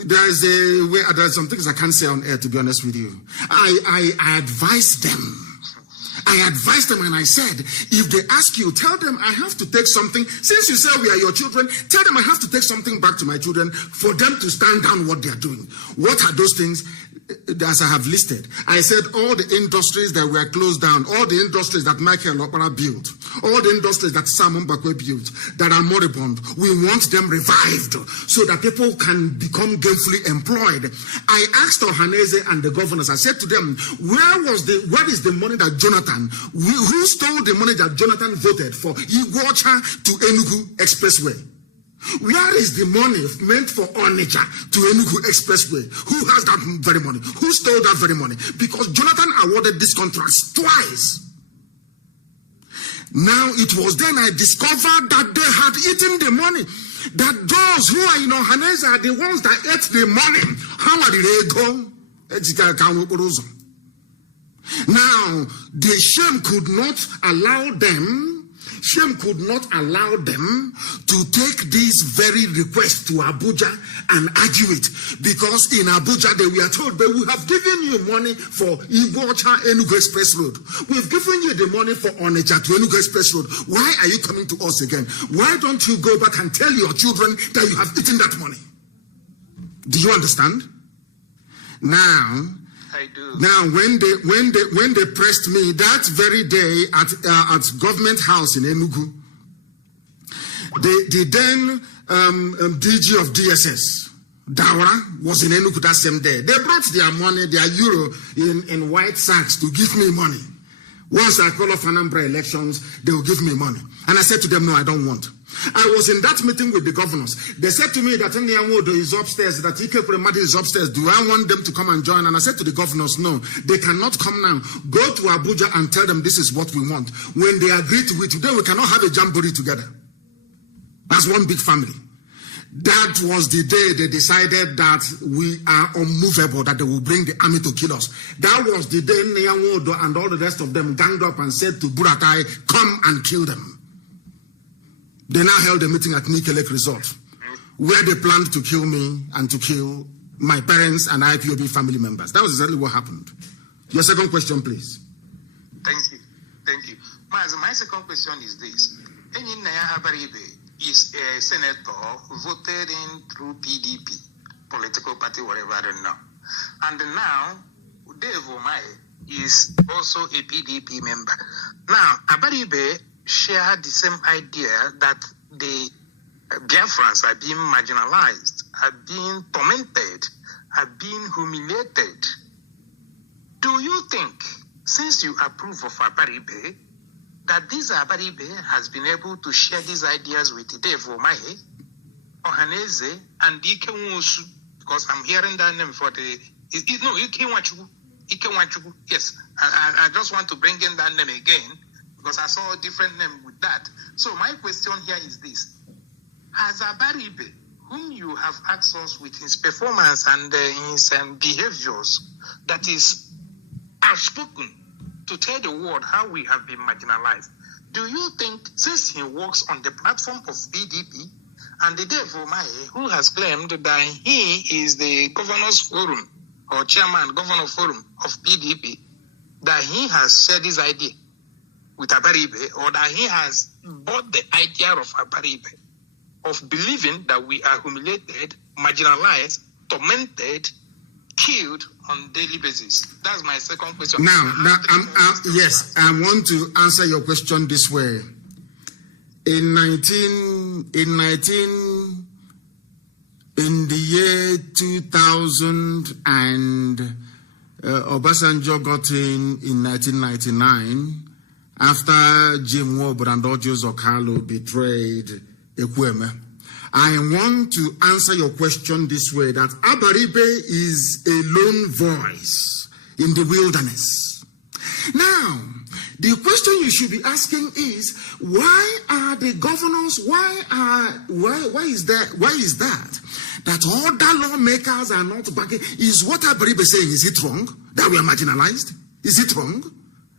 there's some things I can't say on air, to be honest with you. I advised them. I advised them and I said, if they ask you, tell them I have to take something. Since you say we are your children, tell them I have to take something back to my children for them to stand down what they are doing. What are those things? As I have listed, I said all the industries that were closed down, all the industries that Michael Okpara built, all the industries that Simon Bakwe built, that are moribund, we want them revived so that people can become gainfully employed. I asked Ohaneze and the governors, I said to them, what is the money that who stole the money that Jonathan voted for Iguacha to Enugu Expressway? Where is the money meant for Onitsha to Enugu Expressway? Who has that very money? Who stole that very money? Because Jonathan awarded these contracts twice. Now it was then I discovered that they had eaten the money. That those who are in Ohanese are the ones that ate the money. How did they go? Now the shame could not allow them to take this very request to Abuja and argue it, because in Abuja they were told, but we have given you money for Iguacha Enugu Express Road. We've given you the money for Onitsha to Enugu Express Road. Why are you coming to us again? Why don't you go back and tell your children that you have eaten that money? Do you understand? Now, I do. Now, when they pressed me that very day at Government House in Enugu, the then DG of DSS, Dawara, was in Enugu that same day. They brought their money, their euro, in white sacks to give me money. Once I call off Anambra elections, they will give me money. And I said to them, no, I don't want. I was in that meeting with the governors. They said to me that Nyanwodo is upstairs, that Ike Premadi is upstairs. Do I want them to come and join? And I said to the governors, no, they cannot come now. Go to Abuja and tell them this is what we want. When they agree to it, today we cannot have a jamboree together. That's one big family. That was the day they decided that we are unmovable, that they will bring the army to kill us. That was the day Nyanwodo and all the rest of them ganged up and said to Buratai, come and kill them. They now held a meeting at Nikelek Resort, where they planned to kill me and to kill my parents and IPOB family members. That was exactly what happened. Your second question, please. Thank you. Mazi, my second question is this. Enyinaya Abaribe is a senator voted in through PDP, political party, whatever, I don't know. And now, Dave Omae is also a PDP member. Now, Abaribe shared the same idea that the Biafrans are being marginalized, are being tormented, are being humiliated. Do you think, since you approve of Abaribe, that this Abaribe has been able to share these ideas with Dave Omae, Ohaneze, and Ike Nwosu? Because I'm hearing that name for the... No, Ike Nwachuku. Yes, I just want to bring in that name again, because I saw a different name with that. So my question here is this. Has Abaribe, whom you have asked us with his performance and his behaviors, that is outspoken to tell the world how we have been marginalized, do you think, since he works on the platform of PDP, and the Dave Omae, who has claimed that he is the governor's forum, or chairman, governor forum of PDP, that he has shared this idea with Abaribe, or that he has bought the idea of Abaribe, of believing that we are humiliated, marginalized, tormented, killed on daily basis? That's my second question. Now yes, I want to answer your question this way. In the year 2000, and Obasanjo got in 1999, after Jim Wob and Ojos Okalo betrayed Ekweme. I want to answer your question this way, that Abaribe is a lone voice in the wilderness. Now, the question you should be asking is, why are the governors, why is that other lawmakers are not backing? Is what Abaribe saying, is it wrong that we are marginalized? Is it wrong?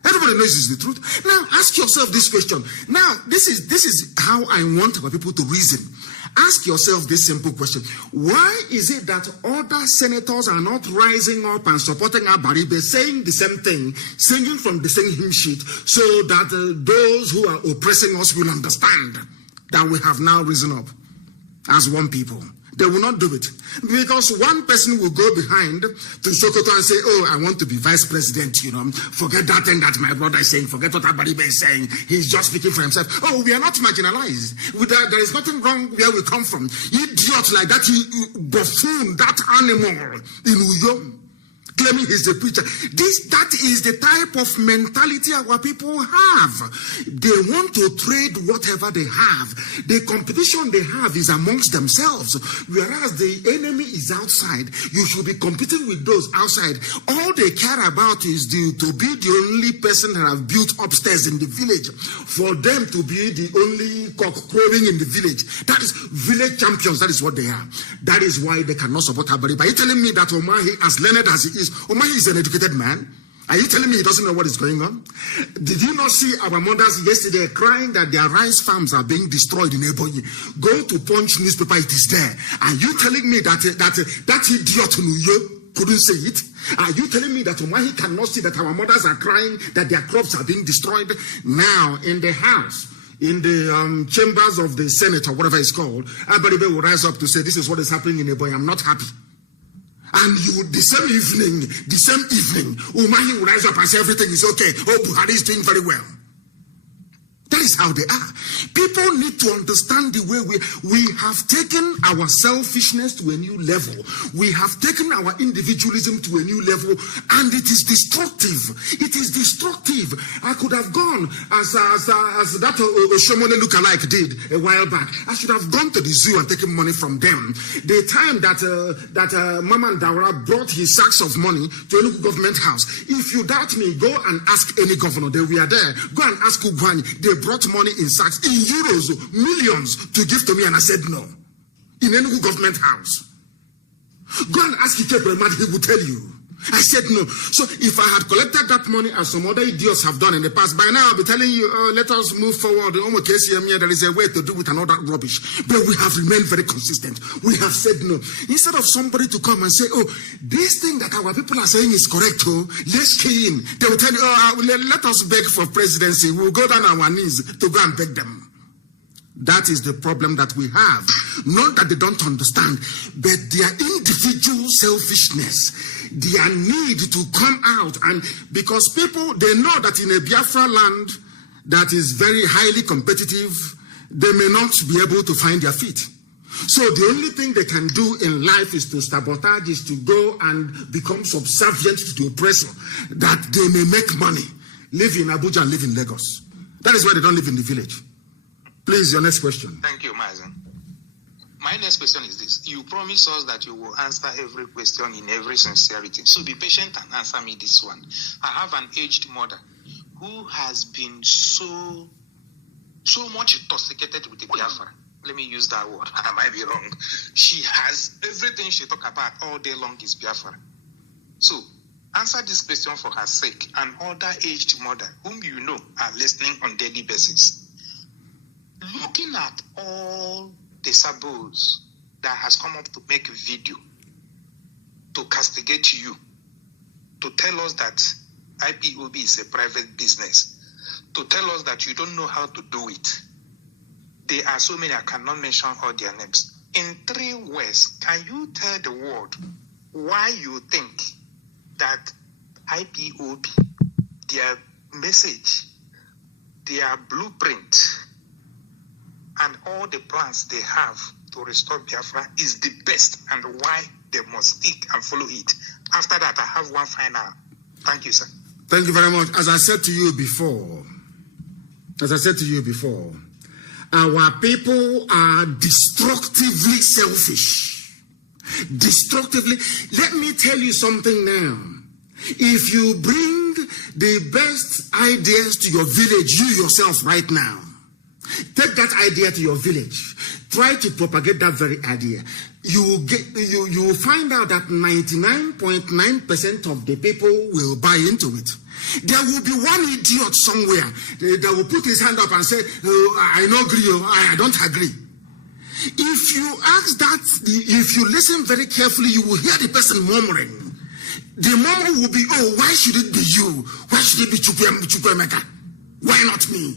Everybody knows it's the truth. Now, ask yourself this question. Now, this is how I want our people to reason. Ask yourself this simple question. Why is it that other senators are not rising up and supporting Abaribe, saying the same thing, singing from the same hymn sheet, so that those who are oppressing us will understand that we have now risen up as one people? They will not do it, because one person will go behind to Sokoto and say, oh, I want to be vice president, forget that thing that my brother is saying, forget what Abaribe is saying, he's just speaking for himself. Oh, we are not marginalized. There is nothing wrong where we come from. Idiot like that, buffoon, that animal in Uyo, claiming he's a preacher. That is the type of mentality our people have. They want to trade whatever they have. The competition they have is amongst themselves, whereas the enemy is outside. You should be competing with those outside. All they care about is to be the only person that have built upstairs in the village, for them to be the only cock crowing in the village. That is village champions. That is what they are. That is why they cannot support Abaribe. Are you telling me that Omahi, as learned as he is, Omahi is an educated man? Are you telling me he doesn't know what is going on? Did you not see our mothers yesterday crying that their rice farms are being destroyed in Ebonyi? Go to Punch newspaper, it is there. Are you telling me that idiot Nuyo couldn't say it? Are you telling me that Omahi cannot see that our mothers are crying that their crops are being destroyed? Now, in the house, in the chambers of the Senate, or whatever it's called, Abaribe will rise up to say, this is what is happening in Ebonyi, I'm not happy. And the same evening, Umahi will rise up and say everything is okay. Oh, Buhari is doing very well. That is how they are. People need to understand the way we have taken our selfishness to a new level. We have taken our individualism to a new level, and it is destructive. It is destructive. I could have gone as that Oshomole lookalike did a while back. I should have gone to the zoo and taken money from them. The time that Mama Ndawara brought his sacks of money to a local government house. If you doubt me, go and ask any governor. They were there. Go and ask Ugwani. They brought money in sacks, in euros, millions, to give to me, and I said no. In any government house. Go and ask Ipob, he will tell you. I said no. So if I had collected that money, as some other idiots have done in the past, by now I'll be telling you, let us move forward. There is a way to do it and all that rubbish. But we have remained very consistent. We have said no. Instead of somebody to come and say, oh, this thing that our people are saying is correct, let's key in. They will tell you, let us beg for presidency. We'll go down on our knees to go and beg them. That is the problem that we have. Not that they don't understand, but their individual selfishness, their need to come out, and because people, they know that in a Biafra land that is very highly competitive, they may not be able to find their feet. So the only thing they can do in life is to sabotage, is to go and become subservient to the oppressor, that they may make money, live in Abuja and live in Lagos. That is why they don't live in the village. Please, your next question. Thank you, Mazi. My next question is this. You promise us that you will answer every question in every sincerity. So be patient and answer me this one. I have an aged mother who has been so much intoxicated with the Biafra. Let me use that word. I might be wrong. She has everything she talks about all day long is Biafra. So answer this question for her sake and other aged mother whom you know are listening on daily basis. Looking at all the sabos that has come up to make a video to castigate you, to tell us that IPOB is a private business, to tell us that you don't know how to do it. There are so many, I cannot mention all their names. In 3 words, can you tell the world why you think that IPOB, their message, their blueprint, and all the plans they have to restore Biafra is the best, and why they must stick and follow it? After that, I have one final. Thank you, sir. Thank you very much. As I said to you before, our people are destructively selfish. Destructively. Let me tell you something now. If you bring the best ideas to your village, you yourself right now, take that idea to your village, try to propagate that very idea. You will find out that 99.9% of the people will buy into it. There will be one idiot somewhere that will put his hand up and say, oh, I don't agree, I don't agree. If you ask that, if you listen very carefully, you will hear the person murmuring. The murmur will be, oh, why should it be you? Why should it be Chukwemeka? Why not me?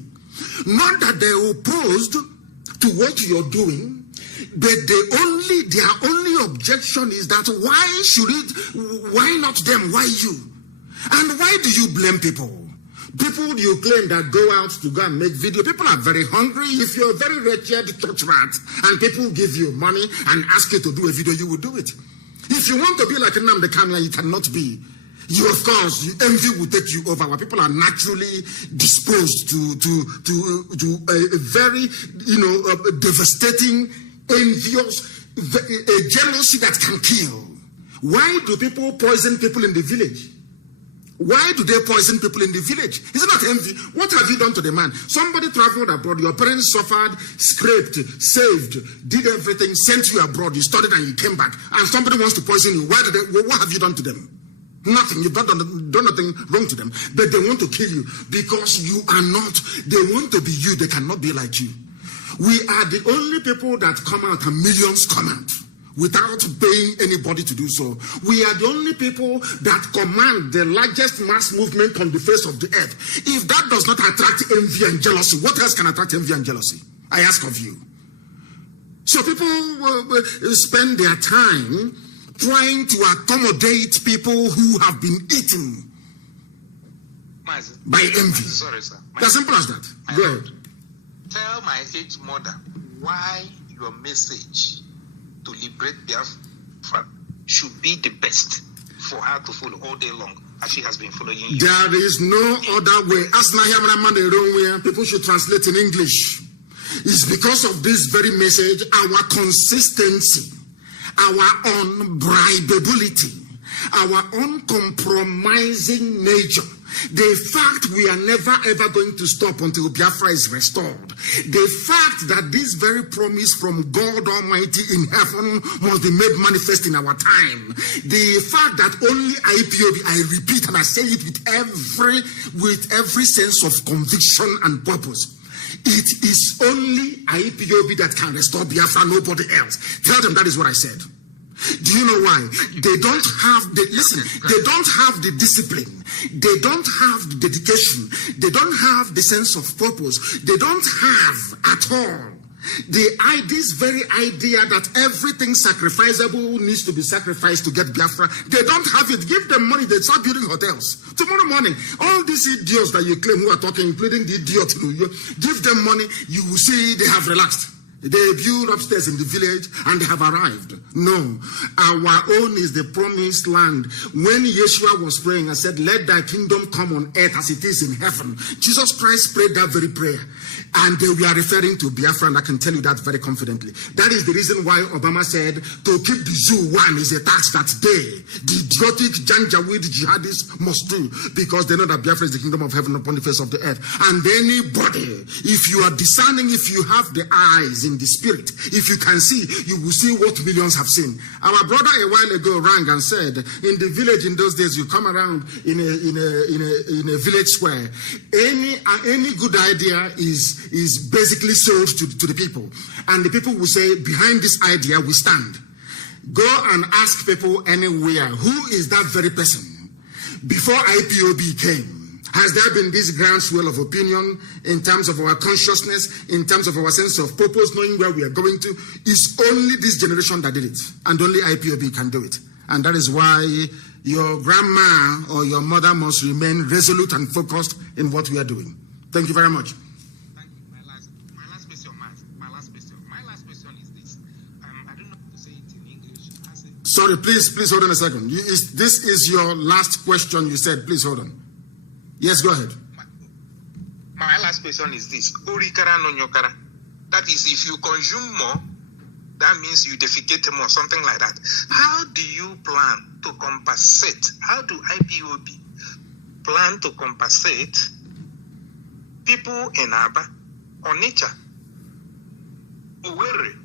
Not that they're opposed to what you're doing, but their only objection is that why not them? Why you? And why do you blame people? People you claim that go out to go and make video, people are very hungry. If you're a very wretched church rat and people give you money and ask you to do a video, you will do it. If you want to be like Nnamdi Kanu, you cannot be. You, of course, envy will take you over. Our people are naturally disposed to a very, devastating, envious, a jealousy that can kill. Why do people poison people in the village? Why do they poison people in the village? Is it not envy? What have you done to the man? Somebody traveled abroad, your parents suffered, scraped, saved, did everything, sent you abroad, you studied and you came back, and somebody wants to poison you. What have you done to them? Nothing. You've done nothing wrong to them. But they want to kill you because you are not. They want to be you. They cannot be like you. We are the only people that come out and millions come out without paying anybody to do so. We are the only people that command the largest mass movement on the face of the earth. If that does not attract envy and jealousy, what else can attract envy and jealousy? I ask of you. So people spend their time trying to accommodate people who have been eaten Mazi, by envy. Sorry, sir. As simple as that. Go ahead. Tell my aged mother why your message to liberate Biafra should be the best for her to follow all day long, as she has been following you. There is no other way. As people should translate in English. It's because of this very message, our consistency, our unbribability, our uncompromising nature, the fact we are never ever going to stop until Biafra is restored, the fact that this very promise from God Almighty in heaven must be made manifest in our time, the fact that only IPOB, I repeat and I say it with every sense of conviction and purpose, it is only IPOB that can restore Biafra, nobody else. Tell them that is what I said. Do you know why? They don't have the they don't have the discipline, they don't have the dedication, they don't have the sense of purpose, they don't have at all this very idea that everything sacrificable needs to be sacrificed to get Biafra. They don't have it. Give them money, they start building hotels. Tomorrow morning, all these idiots that you claim who are talking, including the idiot, give them money, you will see they have relaxed. They build upstairs in the village and they have arrived. No, our own is the promised land. When Yeshua was praying, I said, let thy kingdom come on earth as it is in heaven. Jesus Christ prayed that very prayer. And we are referring to Biafra, and I can tell you that very confidently. That is the reason why Obama said to keep the zoo one is a tax that they, the idiotic Janjaweed jihadists, must do, because they know that Biafra is the kingdom of heaven upon the face of the earth. And anybody, if you are discerning, if you have the eyes in the spirit, if you can see, you will see what millions have seen. Our brother a while ago rang and said, in the village in those days, you come around in a village square, any good idea is basically sold to the people, and the people will say, behind this idea we stand. Go and ask people anywhere, who is that very person? Before IPOB came, Has there been this groundswell of opinion in terms of our consciousness, in terms of our sense of purpose, knowing where we are going to? It's only this generation that did it, and only IPOB can do it. And that is why your grandma or your mother must remain resolute and focused in what we are doing. Thank you very much. Thank you. My last question, Mazi. My last question is this. I don't know how to say it in English. Sorry, please hold on a second. This is your last question you said. Please hold on. Yes, go ahead. My last question is this. Urikara no nyokara. That is, if you consume more, that means you defecate more, something like that. How do you plan to compensate? How do IPOB plan to compensate people in Aba, Onitsha, Owerri,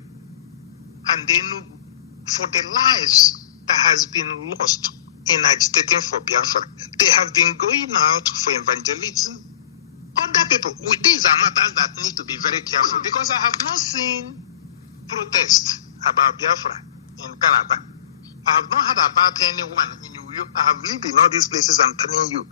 and Enugu for the lives that has been lost in agitating for Biafra? They have been going out for evangelism. Other people, these are matters that need to be very careful, because I have not seen protest about Biafra in Canada. I have not heard about anyone in New York. I have lived in all these places, I'm telling you.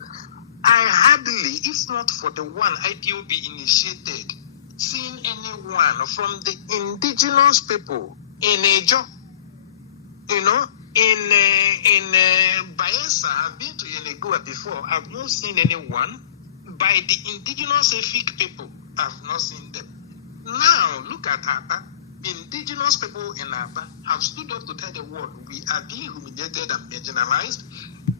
I hardly, if not for the one IPOB initiated, seen anyone from the indigenous people in Ejo, in Bayelsa. I've been to Yenegoa before. I've not seen anyone. By the indigenous Efik people, I've not seen them. Now, look at Aba. Indigenous people in Aba have stood up to tell the world we are being humiliated and marginalized.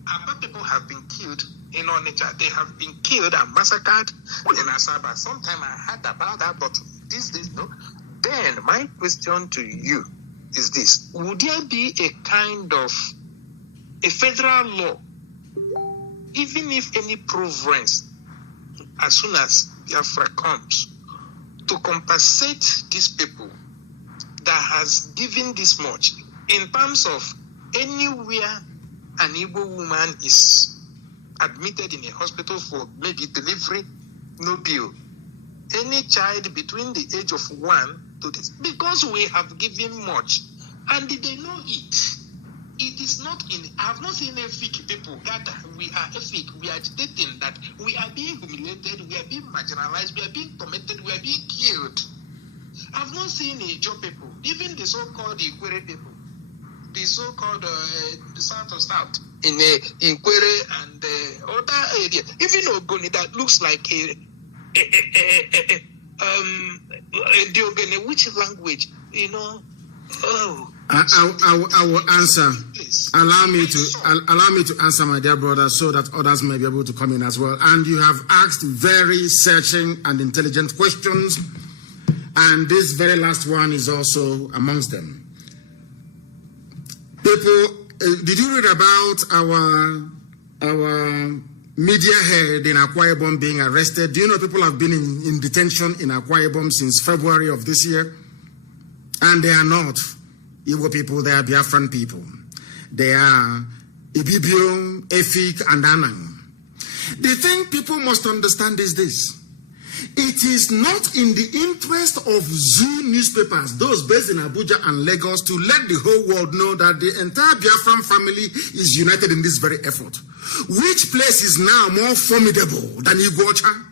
Aba people have been killed in Onitsha. They have been killed and massacred in Asaba. Sometime I heard about that, but these days, no. Then my question to you is this. Would there be a kind of a federal law, even if any province, as soon as Biafra comes, to compensate these people that has given this much, in terms of anywhere an Igbo woman is admitted in a hospital for maybe delivery, no bill. Any child between the age of 1 to this, because we have given much, and they know it. It is not in, I have not seen Efik people gather. We are Efik, we are agitating that we are being humiliated, we are being marginalized, we are being tormented, we are being killed. I have not seen Ijo people, even the so-called Ikwere people, the so-called the South of South, in Ikwere and other area, even Ogoni that looks like Diogene, which language, oh. I will answer. Allow me to answer, my dear brother, so that others may be able to come in as well. And you have asked very searching and intelligent questions, and this very last one is also amongst them. People, did you read about our media head in Akwa Ibom being arrested? Do you know people have been in detention in Akwa Ibom since February of this year? And they are not Igbo people, they are Biafran people. They are Ibibio, Efik, and Anang. The thing people must understand is this. It is not in the interest of Zoo newspapers, those based in Abuja and Lagos, to let the whole world know that the entire Biafran family is united in this very effort. Which place is now more formidable than Iguacha?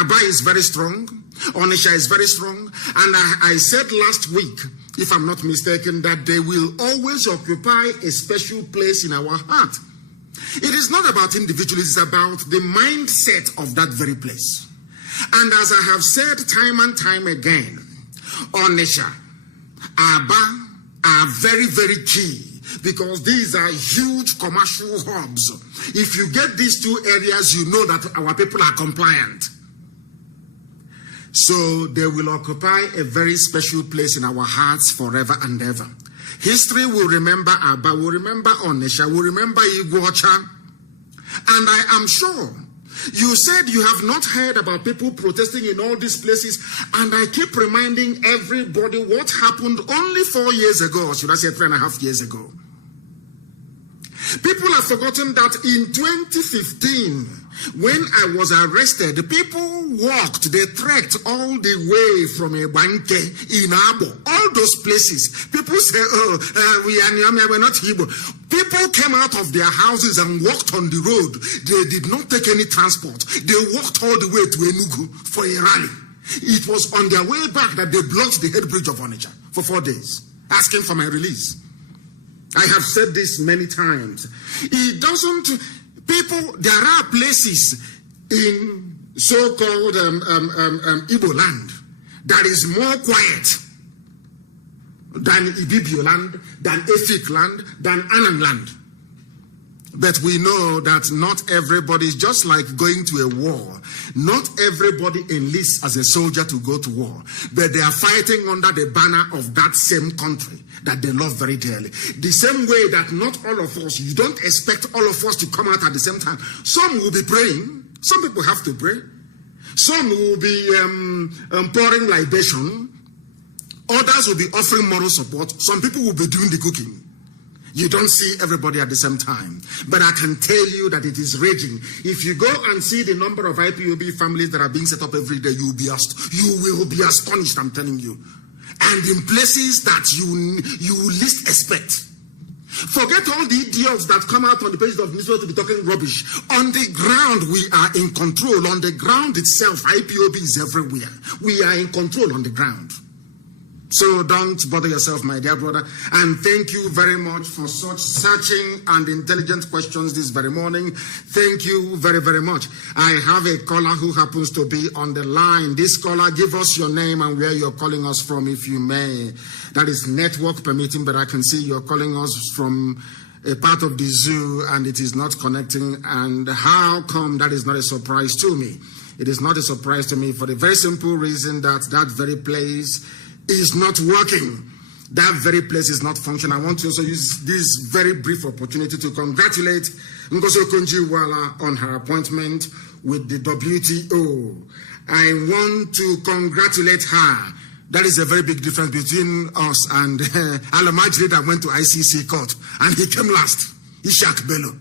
Aba is very strong. Onitsha is very strong. And I said last week, if I'm not mistaken, that they will always occupy a special place in our heart. It is not about individuals, it's about the mindset of that very place. And as I have said time and time again, Onitsha, Aba are very, very key, because these are huge commercial hubs. If you get these two areas, you know that our people are compliant. So they will occupy a very special place in our hearts forever and ever. History will remember Aba, will remember Onitsha, will remember Iguacha. And I am sure you said you have not heard about people protesting in all these places, and I keep reminding everybody what happened only 4 years ago, or should I say 3.5 years ago. People have forgotten that in 2015, when I was arrested, the people walked, they trekked all the way from Ebanke in Abo, all those places. People say, we are Nyame, we're not Igbo. People came out of their houses and walked on the road. They did not take any transport. They walked all the way to Enugu for a rally. It was on their way back that they blocked the head bridge of Onitsha for 4 days, asking for my release. I have said this many times. It doesn't, people, there are places in so-called Igbo land that is more quiet than Ibibio land, than Efik land, than Anang land. But we know that not everybody is just like going to a war. Not everybody enlists as a soldier to go to war, but they are fighting under the banner of that same country that they love very dearly. The same way that not all of us, you don't expect all of us to come out at the same time. Some will be praying. Some people have to pray. Some will be pouring libation. Others will be offering moral support. Some people will be doing the cooking. You don't see everybody at the same time. But I can tell you that it is raging. If you go and see the number of IPOB families that are being set up every day, you will be astonished, I'm telling you. And in places that you least expect. Forget all the idiots that come out on the pages of newspaper to be talking rubbish. On the ground, we are in control. On the ground itself, IPOB is everywhere. We are in control on the ground. So don't bother yourself, my dear brother. And thank you very much for such searching and intelligent questions this very morning. Thank you very, very much. I have a caller who happens to be on the line. This caller, give us your name and where you're calling us from, if you may. That is network permitting, but I can see you're calling us from a part of the zoo and it is not connecting. And how come that is not a surprise to me? It is not a surprise to me for the very simple reason that that very place is not working. That very place is not functioning. I want to also use this very brief opportunity to congratulate Ngozi Okonjo-Iweala on her appointment with the WTO. I want to congratulate her. That is a very big difference between us and Alamajri that went to ICC court and he came last. Ishak Bello.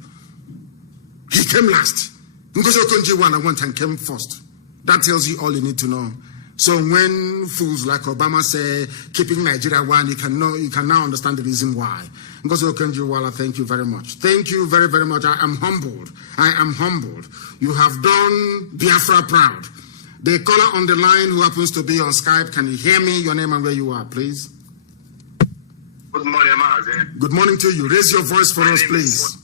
He came last. Ngozi Okonjo-Iweala went and came first. That tells you all you need to know. So when fools like Obama say keeping Nigeria one, you can now understand the reason why. Ngozi Okonjo-Iweala, thank you very much. Thank you very, very much. I am humbled. I am humbled. You have done Biafra proud. The caller on the line who happens to be on Skype, can you hear me? Your name and where you are, please. Good morning, Mazi. Good morning to you. Raise your voice for us, please.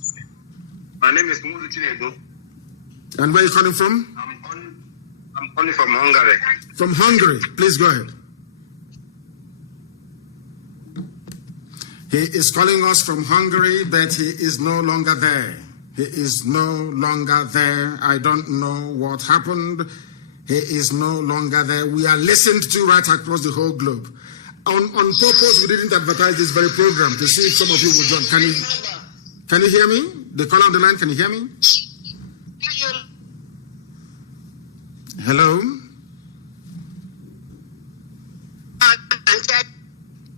My name is Muzi Chinedu. And where are you calling from? I'm calling from Hungary. From Hungary. Please go ahead. He is calling us from Hungary, but he is no longer there. He is no longer there. I don't know what happened. He is no longer there. We are listened to right across the whole globe. On purpose, we didn't advertise this very program to see if some of you would join. Can you hear me? The caller on the line, can you hear me? Hello?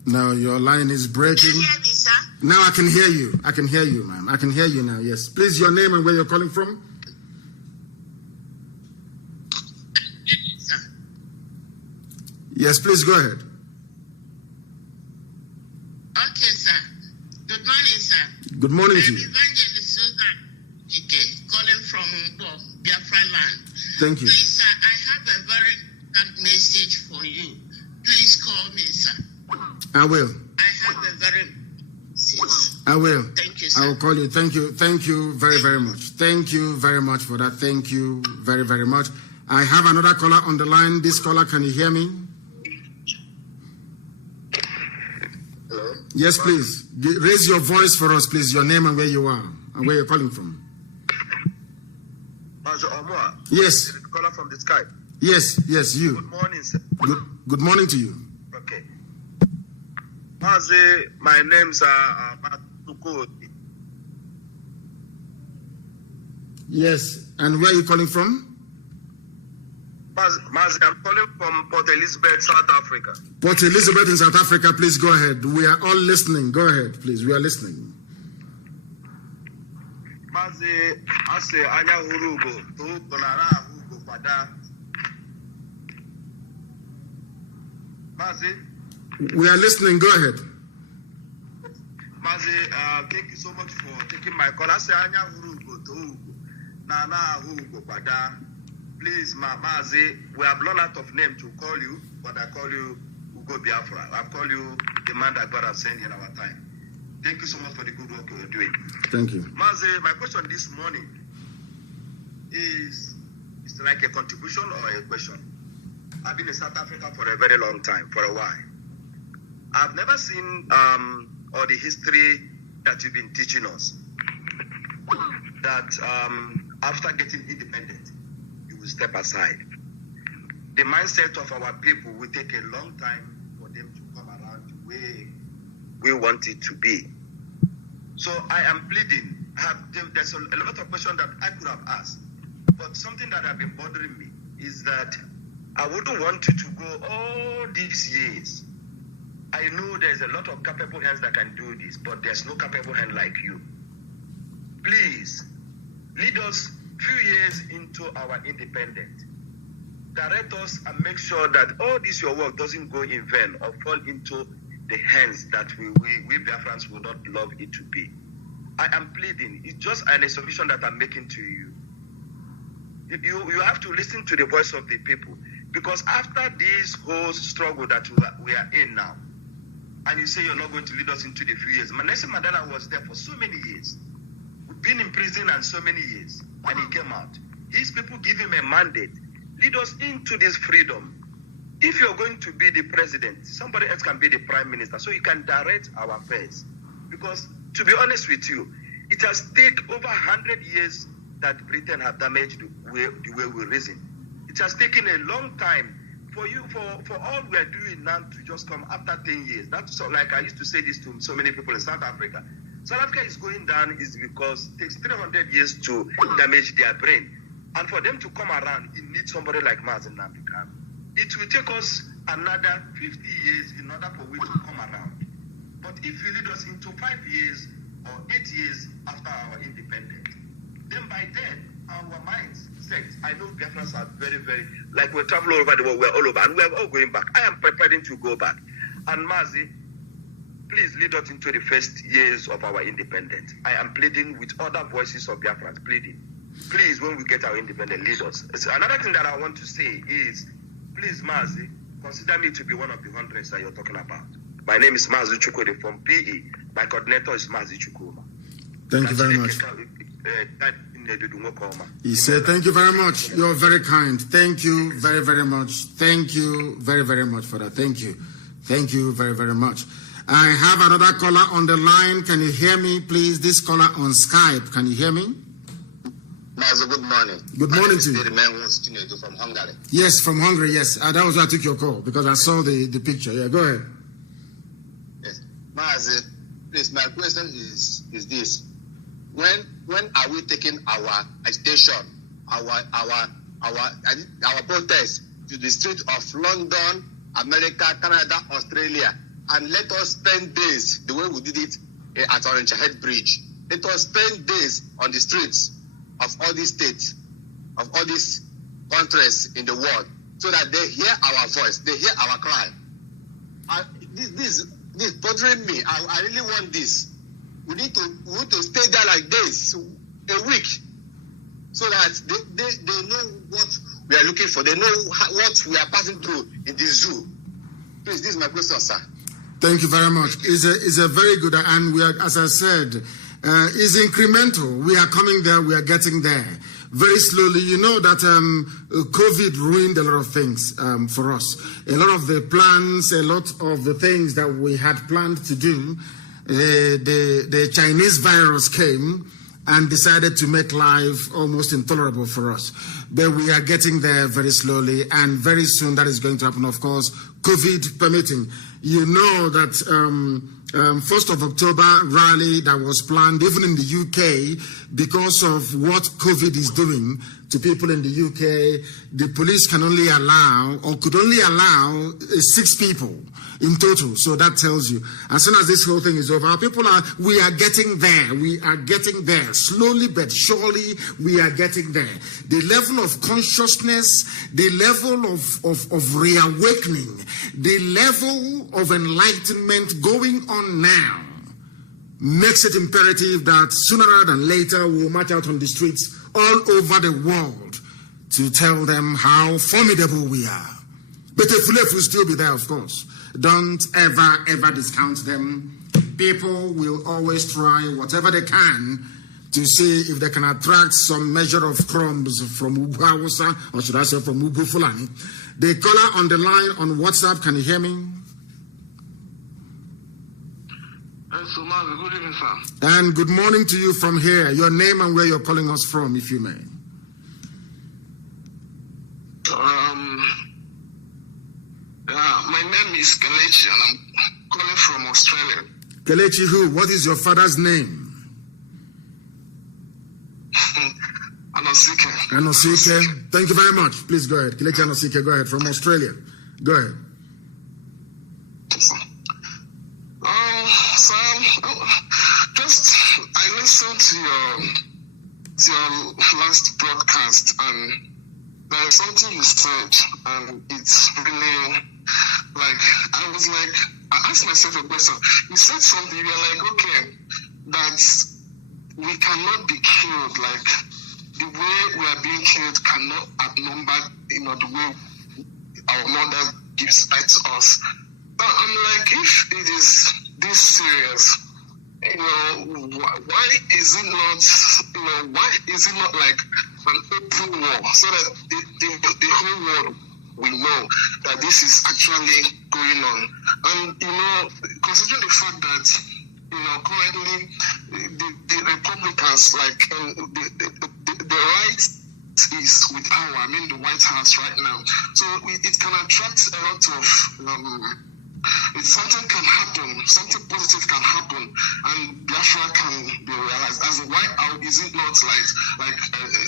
No, your line is breaking. Can you hear me, sir? Now I can hear you. I can hear you, ma'am. I can hear you now, yes. Please, your name and where you're calling from? Sir. Yes, please go ahead. Okay, sir. Good morning, sir. Good morning to you. Evangelist Susan Chike, calling from Biafra land. Thank you. Please, sir, I have a very important message for you. Please call me, sir. I will. I have a very I will. Thank you, sir. I will call you. Thank you. Thank you very, very much. Thank you very much for that. Thank you very, very much. I have another caller on the line. This caller, can you hear me? Hello? Yes, please. Raise your voice for us, please. Your name and where you are and where you're calling from. Mazi Omua. Yes. The caller from the Skype. Yes, you. Good morning, sir. Good morning to you. Okay. Mazi, my name's Matukoti. Yes, and where are you calling from? Mazi, I'm calling from Port Elizabeth, South Africa. Port Elizabeth in South Africa, please go ahead. We are all listening. Go ahead, please. We are listening. Mazi, ase anya hurugo, to konara hugo pada. Mazi. We are listening. Go ahead. Mazi, thank you so much for taking my call. Ase anya hurugo to hugo, nana hugo pada. Please, Mazi, we have run out of name to call you, but I call you Ugo Biafra. I call you the man that God has sent in our time. Thank you so much for the good work you're doing. Thank you. Mazi, my question this morning is like a contribution or a question. I've been in South Africa for a very long time, for a while. I've never seen all the history that you've been teaching us, that after getting independent, you will step aside. The mindset of our people will take a long time for them to come around the way we want it to be. So I am pleading. There's a lot of questions that I could have asked, but something that have been bothering me is that I wouldn't want you to go all these years. I know there's a lot of capable hands that can do this, but there's no capable hand like you. Please, lead us few years into our independence. Direct us and make sure that all this your work doesn't go in vain or fall into the hands that we Biafrans will not love it to be. I am pleading. It's just an submission that I'm making to you. You have to listen to the voice of the people, because after this whole struggle that we are in now, and you say you're not going to lead us into the few years. Nelson Mandela was there for so many years, been in prison and so many years, and he came out. His people give him a mandate. Lead us into this freedom. If you're going to be the president, somebody else can be the prime minister, so you can direct our affairs. Because, to be honest with you, it has taken over 100 years that Britain have damaged the way we're raising. It has taken a long time for all we are doing now to just come after 10 years. That's so, like I used to say this to so many people in South Africa. South Africa is going down is because it takes 300 years to damage their brain. And for them to come around, it needs somebody like Mazi and Nnamdi. It will take us another 50 years in order for we to come around. But if you lead us into 5 years or 8 years after our independence, then by then, our minds set. I know Biafrans are very, very, like we're traveling all over the world, we're all over, and we're all going back. I am preparing to go back. And Mazi, please lead us into the first years of our independence. I am pleading with other voices of Biafrans, pleading. Please, when we get our independence, lead us. So another thing that I want to say is, please, Mazi, consider me to be one of the hundreds that you're talking about. My name is Mazi Chukwudi from PE. My coordinator is Mazi Chukwuma. Thank you very much. He said, thank you very much. You're very kind. Thank you very, very much. Thank you very, very much for that. Thank you. Thank you very, very much. I have another caller on the line. Can you hear me, please? This caller on Skype. Can you hear me? Mazi, good morning. Good morning to you. The man who's from Hungary. Yes, from Hungary, yes. That was why I took your call, because I saw the picture. Yeah, go ahead. Yes. Mazi, please, my question is this. When are we taking our agitation, our protest to the streets of London, America, Canada, Australia, and let us spend days the way we did it at Orange Head Bridge. Let us spend days on the streets of all these states, of all these countries in the world, so that they hear our voice, they hear our cry. This is bothering me. I really want this. We need to stay there like this a week, so that they know what we are looking for. They know what we are passing through in the zoo. Please, this is my question, sir. Thank you very much. It's a very good, and we are, as I said, it's incremental. We are coming there. We are getting there very slowly. You know that COVID ruined a lot of things for us. A lot of the plans, a lot of the things that we had planned to do. The Chinese virus came and decided to make life almost intolerable for us. But we are getting there very slowly, and very soon that is going to happen, of course, COVID permitting. You know that 1st of October rally that was planned, even in the UK, because of what COVID is doing to people in the UK, the police can only allow, or could only allow 6 people in total. So that tells you, as soon as this whole thing is over, we are getting there. We are getting there. Slowly but surely, we are getting there. The level of consciousness, the level of reawakening, the level of enlightenment going on now makes it imperative that sooner rather than later we'll march out on the streets all over the world to tell them how formidable we are. But the Fulef will still be there, of course. Don't ever discount them. People will always try whatever they can to see if they can attract some measure of crumbs from Ubu Hausa, or should I say from Ubu Fulani. The caller on the line on WhatsApp, can you hear me? So, Mazi, good evening, sir. And good morning to you from here. Your name and where you're calling us from, if you may. My name is Kelechi, and I'm calling from Australia. Kelechi who? What is your father's name? Anosike. Anosike. Thank you very much. Please go ahead. Kelechi Anosike, go ahead, from Australia. Go ahead. I listened to your last broadcast, and there is something you said, and it's really I asked myself a question. You said something, you're like, okay, that we cannot be killed, like the way we are being killed cannot outnumber, the way our mother gives birth to us. But I'm like, if it is this serious, why is it not like an open war, so that the whole world will know that this is actually going on? And considering the fact that currently the Republicans, the right is with the White House right now, so it can attract a lot of if something can happen, something positive can happen, and Biafra can be realized. As why is it not like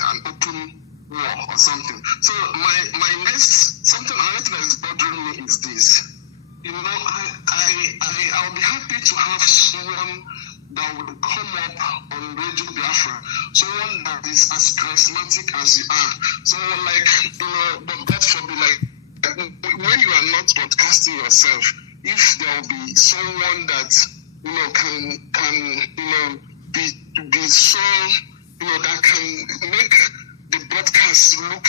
an open war or something? So my next something that is bothering me is this. I'll be happy to have someone that will come up on Radio Biafra, someone that is as charismatic as you are, someone but that for me, when you are not broadcasting yourself, if there will be someone that can be so that can make the broadcast look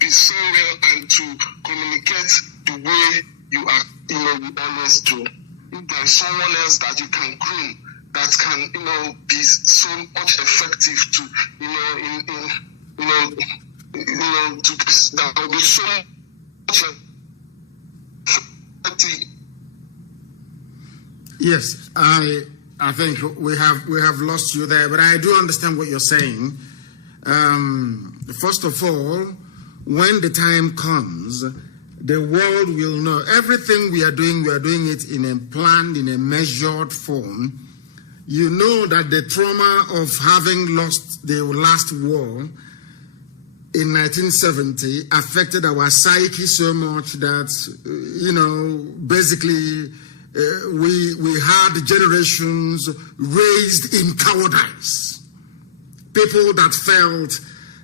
be so well and to communicate the way you are you always do. If there is someone else that you can groom that can be so much effective to that will be so much effective. Yes, I think we have lost you there, but I do understand what you're saying. First of all, when the time comes, the world will know everything we are doing it in a planned, in a measured form. You know that the trauma of having lost the last war in 1970 affected our psyche so much that, basically we had generations raised in cowardice. People that felt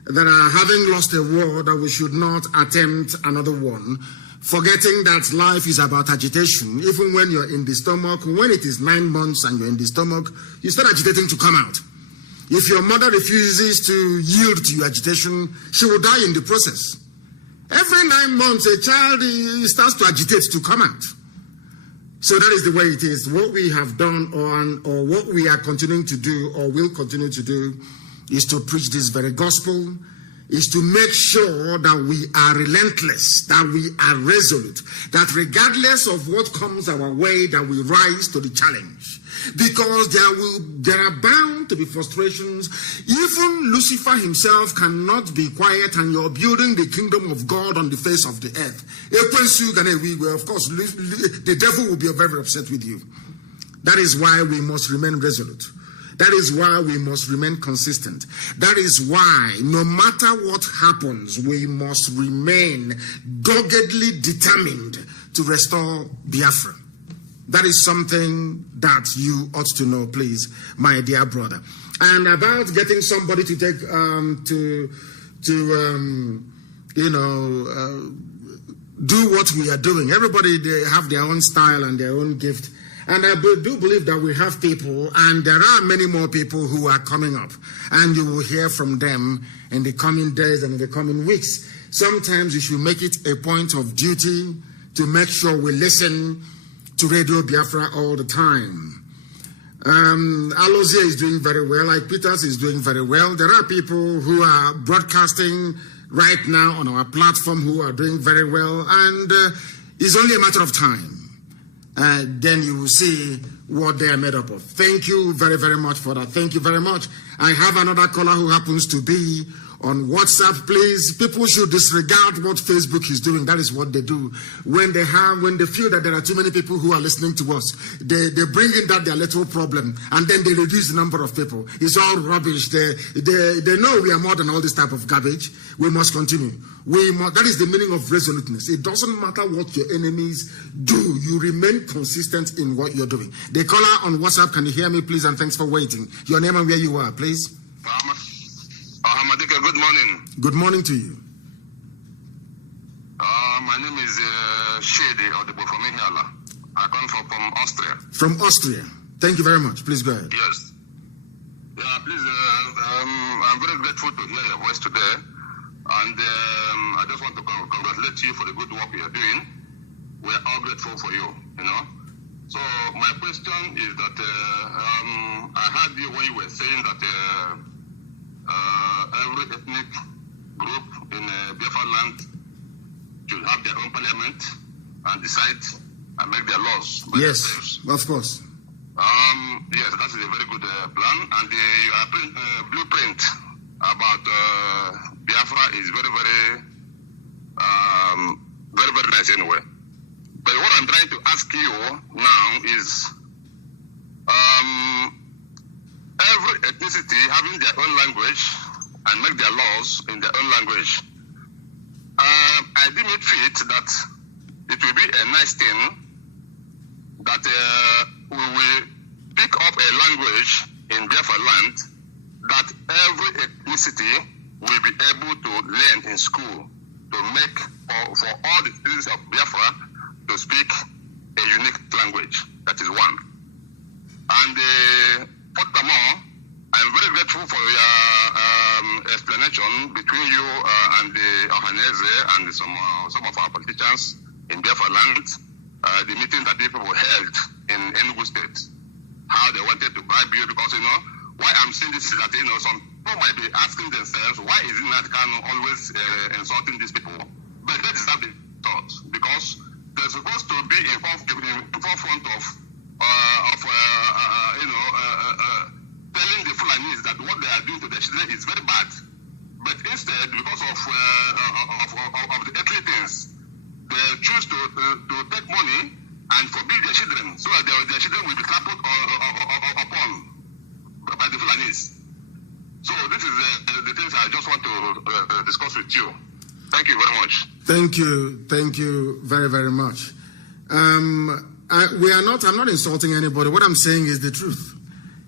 that having lost a war, that we should not attempt another one, forgetting that life is about agitation. Even when you're in the stomach, when it is 9 months and you're in the stomach, you start agitating to come out. If your mother refuses to yield to your agitation, she will die in the process. Every 9 months, a child starts to agitate to come out. So that is the way it is. What we have done or what we are continuing to do or will continue to do is to preach this very gospel, is to make sure that we are relentless, that we are resolute, that regardless of what comes our way, that we rise to the challenge. Because there are bound to be frustrations. Even Lucifer himself cannot be quiet, and you're building the kingdom of God on the face of the earth. Of course, the devil will be very upset with you. That is why we must remain resolute. That is why we must remain consistent. That is why, no matter what happens, we must remain doggedly determined to restore Biafra. That is something that you ought to know, please, my dear brother. And about getting somebody to take do what we are doing. Everybody, they have their own style and their own gift. And I do believe that we have people, and there are many more people who are coming up. And you will hear from them in the coming days and in the coming weeks. Sometimes you should make it a point of duty to make sure we listen to Radio Biafra all the time. Alozie is doing very well, like Peters is doing very well. There are people who are broadcasting right now on our platform who are doing very well, and it's only a matter of time. Then you will see what they are made up of. Thank you very, very much for that. Thank you very much. I have another caller who happens to be on WhatsApp. Please, people should disregard what Facebook is doing. That is what they do. When they feel that there are too many people who are listening to us, they bring in that their little problem, and then they reduce the number of people. It's all rubbish. They know we are more than all this type of garbage. We must continue. That is the meaning of resoluteness. It doesn't matter what your enemies do. You remain consistent in what you're doing. The caller on WhatsApp, can you hear me, please? And thanks for waiting. Your name and where you are, please. Good morning. Good morning to you. My name is Shady Audible from Ihiala. I come from Austria. From Austria. Thank you very much. Please go ahead. Yes. Yeah, please. I'm very grateful to hear your voice today. And I just want to congratulate you for the good work you are doing. We are all grateful for you, So my question is that I heard you when you were saying that every ethnic group in Biafra land should have their own parliament and decide and make their laws. Yes, of course. Yes, that is a very good plan. And the blueprint about Biafra is very, very, very, very nice anyway. But what I'm trying to ask you now is every ethnicity having their own language and make their laws in their own language. I deem it fit that it will be a nice thing that we will pick up a language in Biafra land that every ethnicity will be able to learn in school to make for all the citizens of Biafra to speak a unique language. That is one. And furthermore, I'm very grateful for your explanation between you and the Ohanese and some of our politicians in Biafra land, the meeting that people held in Enugu State, how they wanted to bribe you, because, why I'm saying this is that, some people might be asking themselves, why is it that Kanu always insulting these people? But that is not the thought, because they're supposed to be in forefront of telling the Fulanis that what they are doing to their children is very bad. But instead, because of the earthly things, they choose to take money and forbid their children, so that their children will be trampled upon by the Fulanis. So this is the things I just want to discuss with you. Thank you very much. Thank you very, very much. I'm not insulting anybody. What I'm saying is the truth.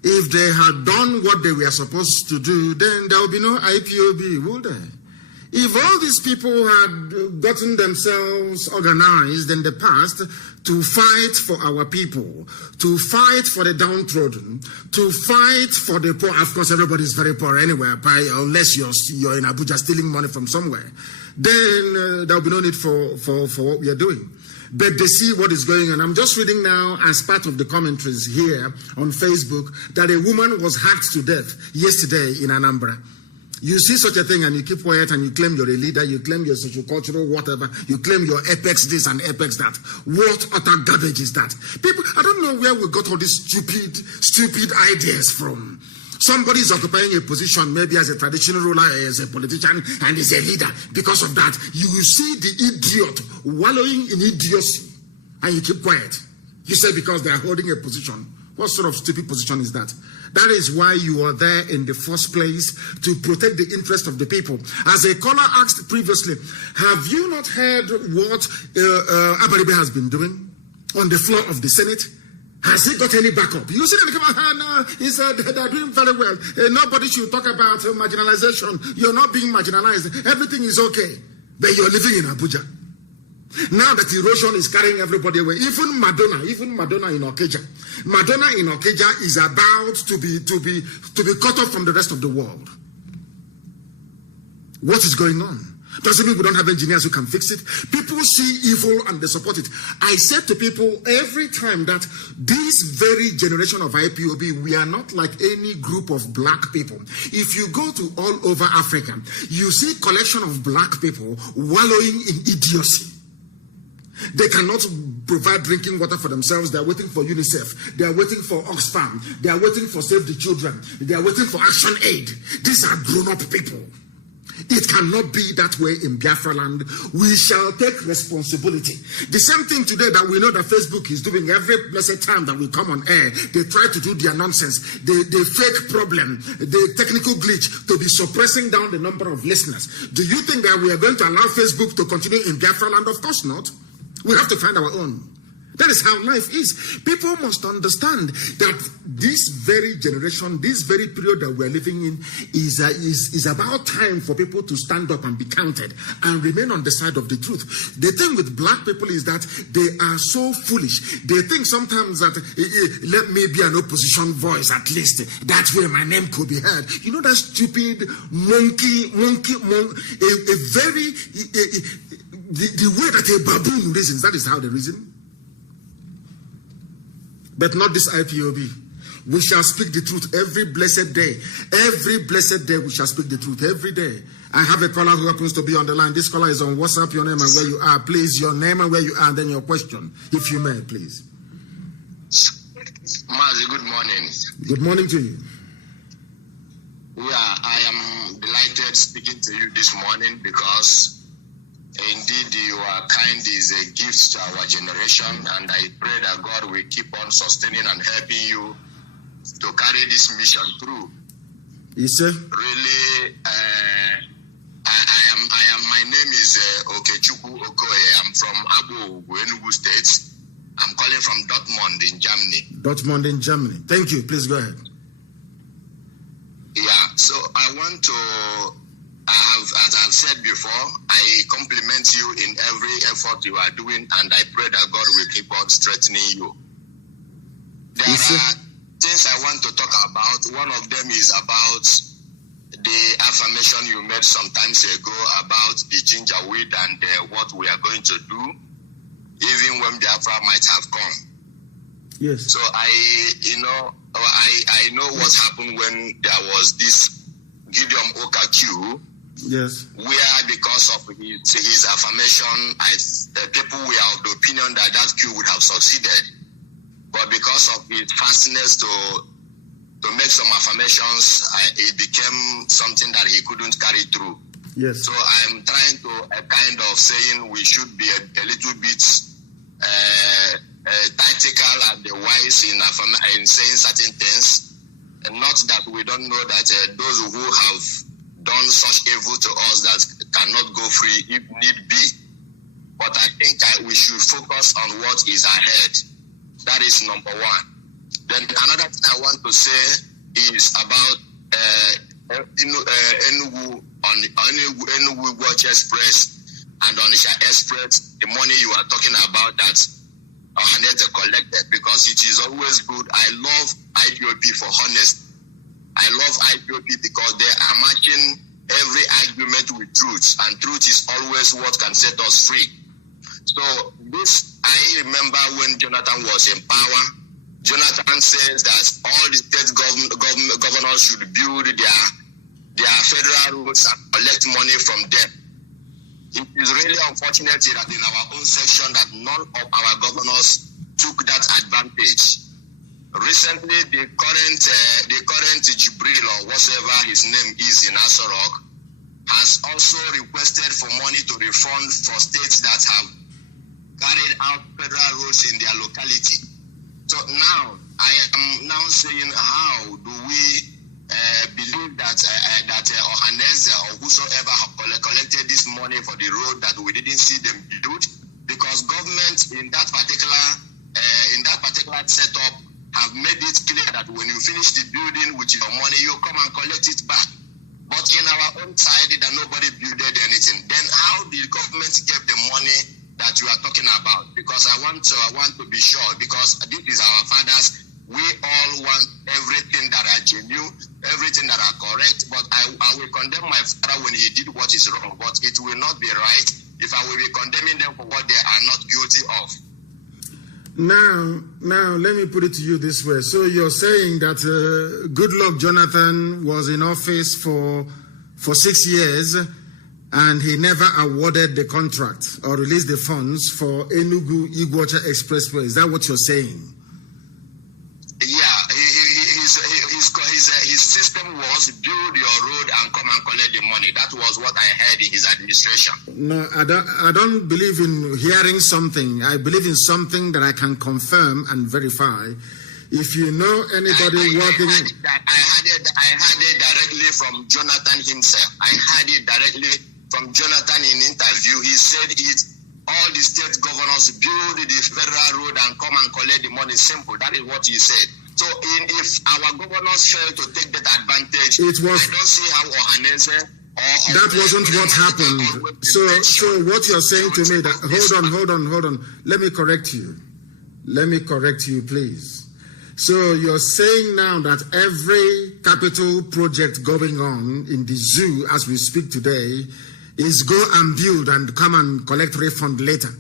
If they had done what they were supposed to do, then there will be no IPOB, will there? If all these people had gotten themselves organized in the past to fight for our people, to fight for the downtrodden, to fight for the poor, of course everybody is very poor anywhere, unless you're in Abuja stealing money from somewhere, then there will be no need for what we are doing. But they see what is going on. I'm just reading now, as part of the commentaries here on Facebook, that a woman was hacked to death yesterday in Anambra. You see such a thing and you keep quiet and you claim you're a leader, you claim you're socio-cultural, whatever, you claim you're apex this and apex that. What utter garbage is that? People, I don't know where we got all these stupid ideas from. Somebody is occupying a position, maybe as a traditional ruler, as a politician, and is a leader. Because of that, you will see the idiot wallowing in idiocy, and you keep quiet. You say because they are holding a position. What sort of stupid position is that? That is why you are there in the first place, to protect the interest of the people. As a caller asked previously, have you not heard what Abaribe has been doing? on the floor of the Senate? Has he got any backup? You see them come out, no, he said they're doing very well. Nobody should talk about marginalization. You're not being marginalized. Everything is okay. But you're living in Abuja. Now that erosion is carrying everybody away, even Madonna in Okeja. Madonna in Okeja is about to be cut off from the rest of the world. What is going on? Doesn't mean we don't have engineers who can fix it. People see evil and they support it. I said to people every time that this very generation of IPOB, we are not like any group of black people. If you go to all over Africa, you see a collection of black people wallowing in idiocy. They cannot provide drinking water for themselves. They are waiting for UNICEF. They are waiting for Oxfam. They are waiting for Save the Children. They are waiting for Action Aid. These are grown-up people. It cannot be that way in Biafra land. We shall take responsibility. The same thing today that we know that Facebook is doing every blessed time that we come on air. They try to do their nonsense. The fake problem, the technical glitch to be suppressing down the number of listeners. Do you think that we are going to allow Facebook to continue in Biafra land? Of course not. We have to find our own. That is how life is. People must understand that this very generation, this very period that we're living in is about time for people to stand up and be counted and remain on the side of the truth. The thing with black people is that they are so foolish. They think sometimes that let me be an opposition voice at least. That way my name could be heard. You know that stupid monkey, the way that a baboon reasons, that is how they reason. But not this IPOB. We shall speak the truth every blessed day. Every blessed day we shall speak the truth every day. I have a caller who happens to be on the line. This caller is on WhatsApp. Your name and where you are. Please, your name and where you are, and then your question, if you may, please. Mazi, good morning. Good morning to you. Yeah, I am delighted speaking to you this morning because indeed, your kind is a gift to our generation, and I pray that God will keep on sustaining and helping you to carry this mission through. Yes, sir. Really, my name is Okechukwu Okoye. I'm from Abu, Enugu State. I'm calling from Dortmund in Germany. Dortmund in Germany. Thank you. Please go ahead. Yeah, so I want to. As I've said before, I compliment you in every effort you are doing, and I pray that God will keep on strengthening you. There are things I want to talk about. One of them is about the affirmation you made some times ago about the ginger weed and what we are going to do, even when Biafra might have come. Yes. So I know what happened when there was this Gideon Okaku. Yes. Where because of his affirmation, people were of the opinion that coup would have succeeded. But because of his fastness to make some affirmations, it became something that he couldn't carry through. Yes. So I'm trying to kind of saying we should be a little bit tactical and wise in saying certain things, and not that we don't know that those who have done such evil to us that cannot go free if need be. But I think we should focus on what is ahead. That is number one. Then another thing I want to say is about Enugu Watch Express and Onisha Express, the money you are talking about that Ohaneze collected, because it is always good. I love IPOP for honest. I love IPOP because they are matching every argument with truth, and truth is always what can set us free. So this, I remember when Jonathan was in power, Jonathan says that all the state governors should build their federal roads and collect money from them. It is really unfortunate that in our own section that none of our governors took that advantage. Recently, the current Jibril or whatever his name is in Asorok has also requested for money to refund for states that have carried out federal roads in their locality. So now, I am now saying, how do we believe that Ohaneze or whosoever collected this money for the road that we didn't see them build? Because government in that particular flat setup, have made it clear that when you finish the building with your money, you come and collect it back. But in our own side, that nobody builded anything. Then how the government gave the money that you are talking about? Because I want to be sure, because this is our fathers. We all want everything that are genuine, everything that are correct. But I will condemn my father when he did what is wrong. But it will not be right if I will be condemning them for what they are not guilty of. Now, let me put it to you this way. So you're saying that Goodluck Jonathan was in office for 6 years and he never awarded the contract or released the funds for Enugu-Iguacha Expressway. Is that what you're saying? Yeah, his system was build your road and come and collect the money. That was what I heard in his administration. No, I don't believe in hearing something. I believe in something that I can confirm and verify. If you know anybody working... I heard it directly from Jonathan himself. I heard it directly from Jonathan in interview. He said all the state governors build the federal road and come and collect the money. Simple. That is what he said. So if our governors fail to take that advantage, I don't see how Ohanese... That wasn't what happened. So what you're saying to me, that hold on. Let me correct you, please. So you're saying now that every capital project going on in the zoo as we speak today is go and build and come and collect refund later.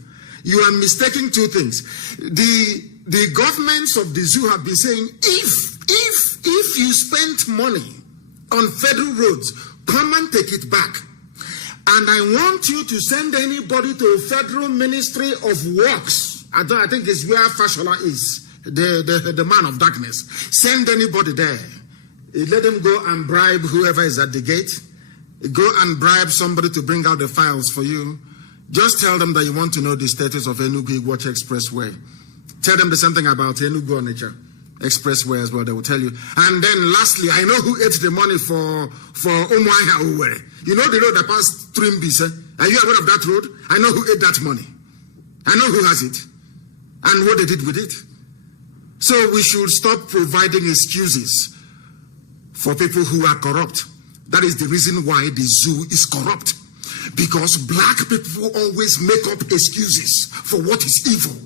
You are mistaking two things. The governments of the zoo have been saying, if you spent money on federal roads, come and take it back. And I want you to send anybody to Federal Ministry of Works. I think it's where Fashola is, the man of darkness. Send anybody there. Let them go and bribe whoever is at the gate. Go and bribe somebody to bring out the files for you. Just tell them that you want to know the status of Enugu-Iguacha Expressway. Tell them the same thing about Enugu-Onitsha Expressway as well. They will tell you. And then lastly, I know who ate the money for Umuahia Uwere. You know the road that passed Trimbis, eh? Are you aware of that road? I know who ate that money. I know who has it. And what they did with it. So we should stop providing excuses for people who are corrupt. That is the reason why the zoo is corrupt. Because black people always make up excuses for what is evil.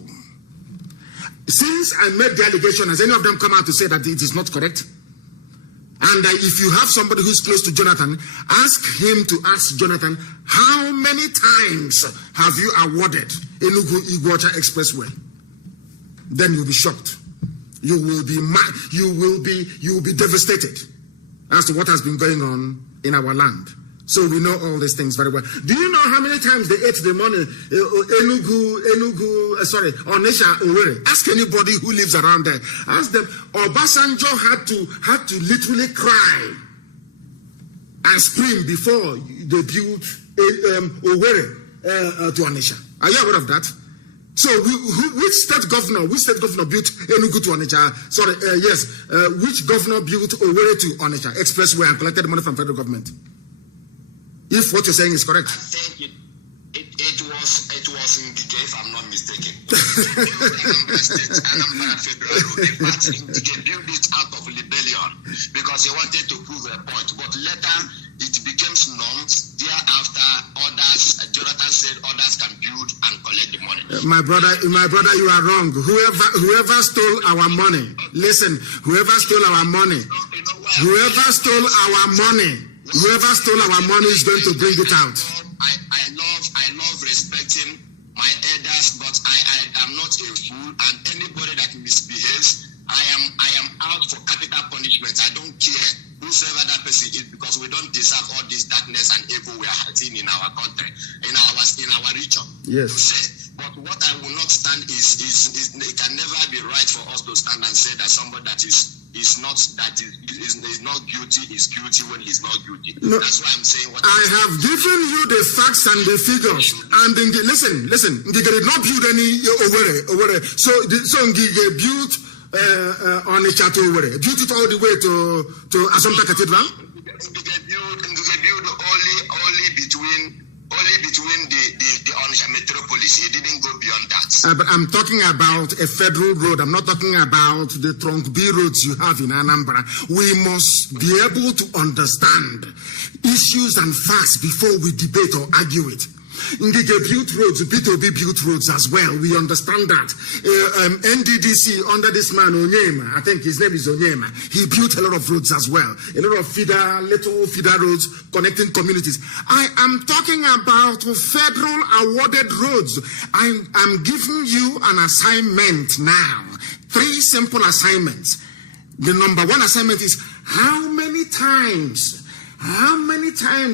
Since I made the allegation, has any of them come out to say that it is not correct? And if you have somebody who's close to Jonathan, ask him to ask Jonathan, how many times have you awarded Enugu-Iguacha Expressway? Then you'll be shocked. You will be devastated as to what has been going on in our land. So we know all these things very well. Do you know how many times they ate the money? Onitsha Owerri. Ask anybody who lives around there. Ask them. Obasanjo had to literally cry and scream before they built Owerri to Onitsha. Are you aware of that? So which state governor built Enugu to Onitsha? Which governor built Owerri to Onitsha Expressway and collected money from federal government? If what you're saying is correct. I think it was in Ngige, if I'm not mistaken. Anambra Federal Road. In fact, Ngige built it out of rebellion because he wanted to prove a point. But later it became norms. Thereafter, Jonathan said others can build and collect the money. My brother, you are wrong. Whoever stole our money, listen. Whoever stole our money is going to bring it out. I love respecting my elders, but I am not a fool, and anybody that misbehaves, I am out for capital punishment. I don't care whosoever that person is, because we don't deserve all this darkness and evil we are seeing in our country, in our region. Yes. But what I will not stand is it can never be right for us to stand and say that somebody that is not guilty is guilty when he's not guilty. No, that's why I'm saying what I have given you the facts and the figures. And listen, Ngige did not build any Owerri. So Ngige built Onitsha to Owerri. Built it all the way to Assumpta Cathedral. Ngige built only between only between the Onitsha metropolis. He didn't go beyond that. But I'm talking about a federal road. I'm not talking about the trunk B roads you have in Anambra. We must be able to understand issues and facts before we debate or argue it. Ngige built roads, B2B built roads as well. We understand that. NDDC under this man Onyema, I think his name is Onyema, he built a lot of roads as well. A lot of little feeder roads connecting communities. I am talking about federal awarded roads. I'm giving you an assignment now. 3 simple assignments. The number 1 assignment is how many times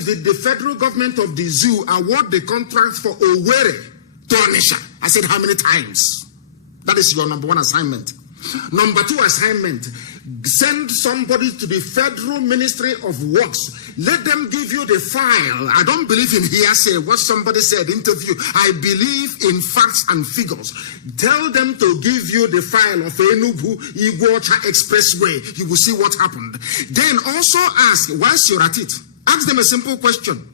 did the federal government of the zoo award the contract for Owerri to Onitsha? I said, how many times? That is your number 1 assignment. Number 2 assignment, send somebody to the Federal Ministry of Works. Let them give you the file. I don't believe in hearsay, what somebody said, interview. I believe in facts and figures. Tell them to give you the file of Enugu-Iguacha Expressway. You will see what happened. Then also ask, whilst you're at it, ask them a simple question.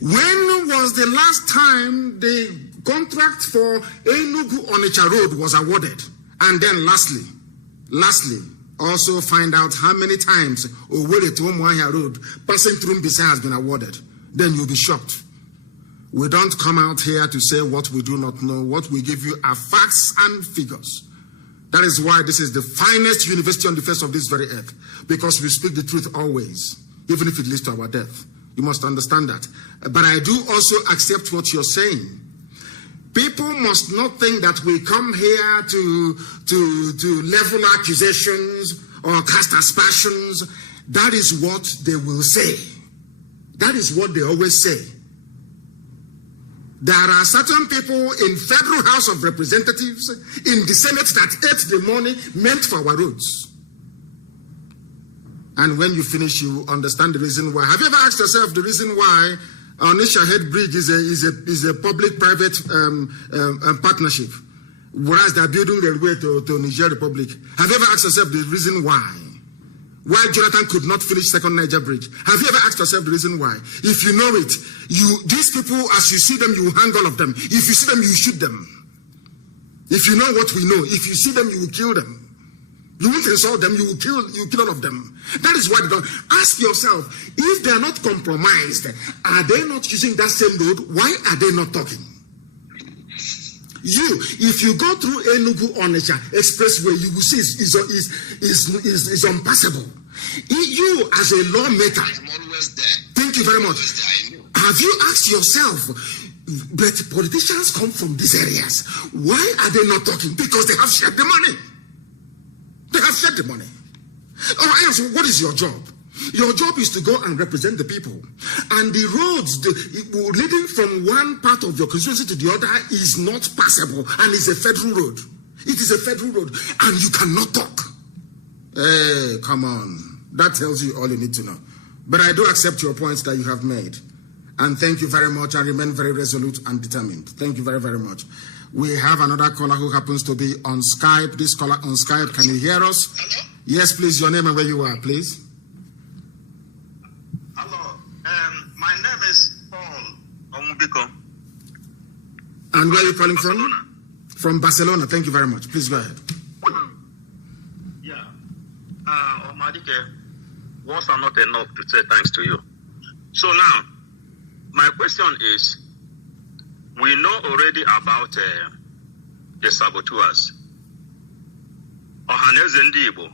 When was the last time the contract for Enugu-Onitsha Road was awarded? And then lastly, also find out how many times Owerri to Umuahia Road passing through Mbisa has been awarded. Then you'll be shocked. We don't come out here to say what we do not know. What we give you are facts and figures. That is why this is the finest university on the face of this very earth. Because we speak the truth always, even if it leads to our death. You must understand that. But I do also accept what you're saying. People must not think that we come here to level accusations or cast aspersions. That is what they will say. That is what they always say. There are certain people in Federal House of Representatives, in the Senate, that ate the money meant for our roads. And when you finish, you understand the reason why. Have you ever asked yourself the reason why Onitsha Head Bridge is a public-private partnership, whereas they are building their way to Niger Republic? Have you ever asked yourself the reason why? Why Jonathan could not finish Second Niger Bridge? Have you ever asked yourself the reason why? If you know it, these people, as you see them, you will hang all of them. If you see them, you shoot them. If you know what we know, if you see them, you will kill them. You won't insult them, you will kill all of them. That is why they don't. Ask yourself, if they are not compromised, are they not using that same road? Why are they not talking? If you go through Enugu-Onitsha Expressway, you will see is unpassable. You, as a lawmaker, I am always there. Thank you very much. Have you asked yourself, but politicians come from these areas, why are they not talking? Because they have shared the money. They have shared the money. All right, so what is your job? Your job is to go and represent the people. And the roads leading from one part of your constituency to the other is not passable, and it's a federal road. It is a federal road, and you cannot talk. Hey, come on. That tells you all you need to know. But I do accept your points that you have made. And thank you very much. I remain very resolute and determined. Thank you very, very much. We have another caller who happens to be on Skype. This caller on Skype, can you hear us? Hello? Yes, please, your name and where you are, please. Hello. My name is Paul Omubiko. And where are you calling from? From Barcelona. Thank you very much. Please go ahead. Yeah. Omadike, words are not enough to say thanks to you. So now, my question is, we know already about the saboteurs, Ohaneze Ndi Igbo,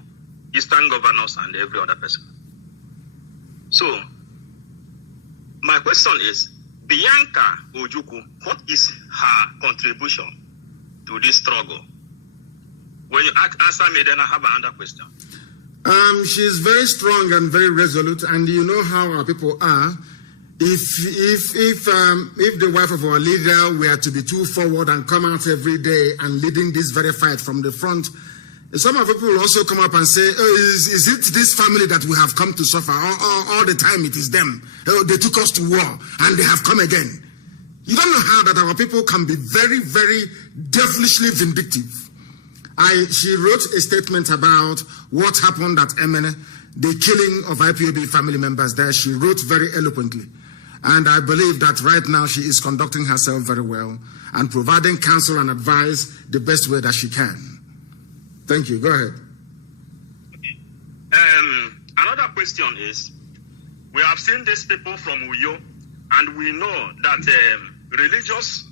Eastern governors, and every other person. So, my question is, Bianca Ojukwu, what is her contribution to this struggle? When you answer me, then I have another question. She's very strong and very resolute, and you know how our people are. If the wife of our leader were to be too forward and come out every day and leading this very fight from the front, some of the people will also come up and say, oh, is it this family that we have come to suffer? All the time it is them. Oh, they took us to war and they have come again. You don't know how that our people can be very, very devilishly vindictive. She wrote a statement about what happened at Emene, the killing of IPOB family members there. She wrote very eloquently. And I believe that right now she is conducting herself very well and providing counsel and advice the best way that she can. Thank you. Go ahead. Another question is, we have seen these people from Uyo, and we know that religious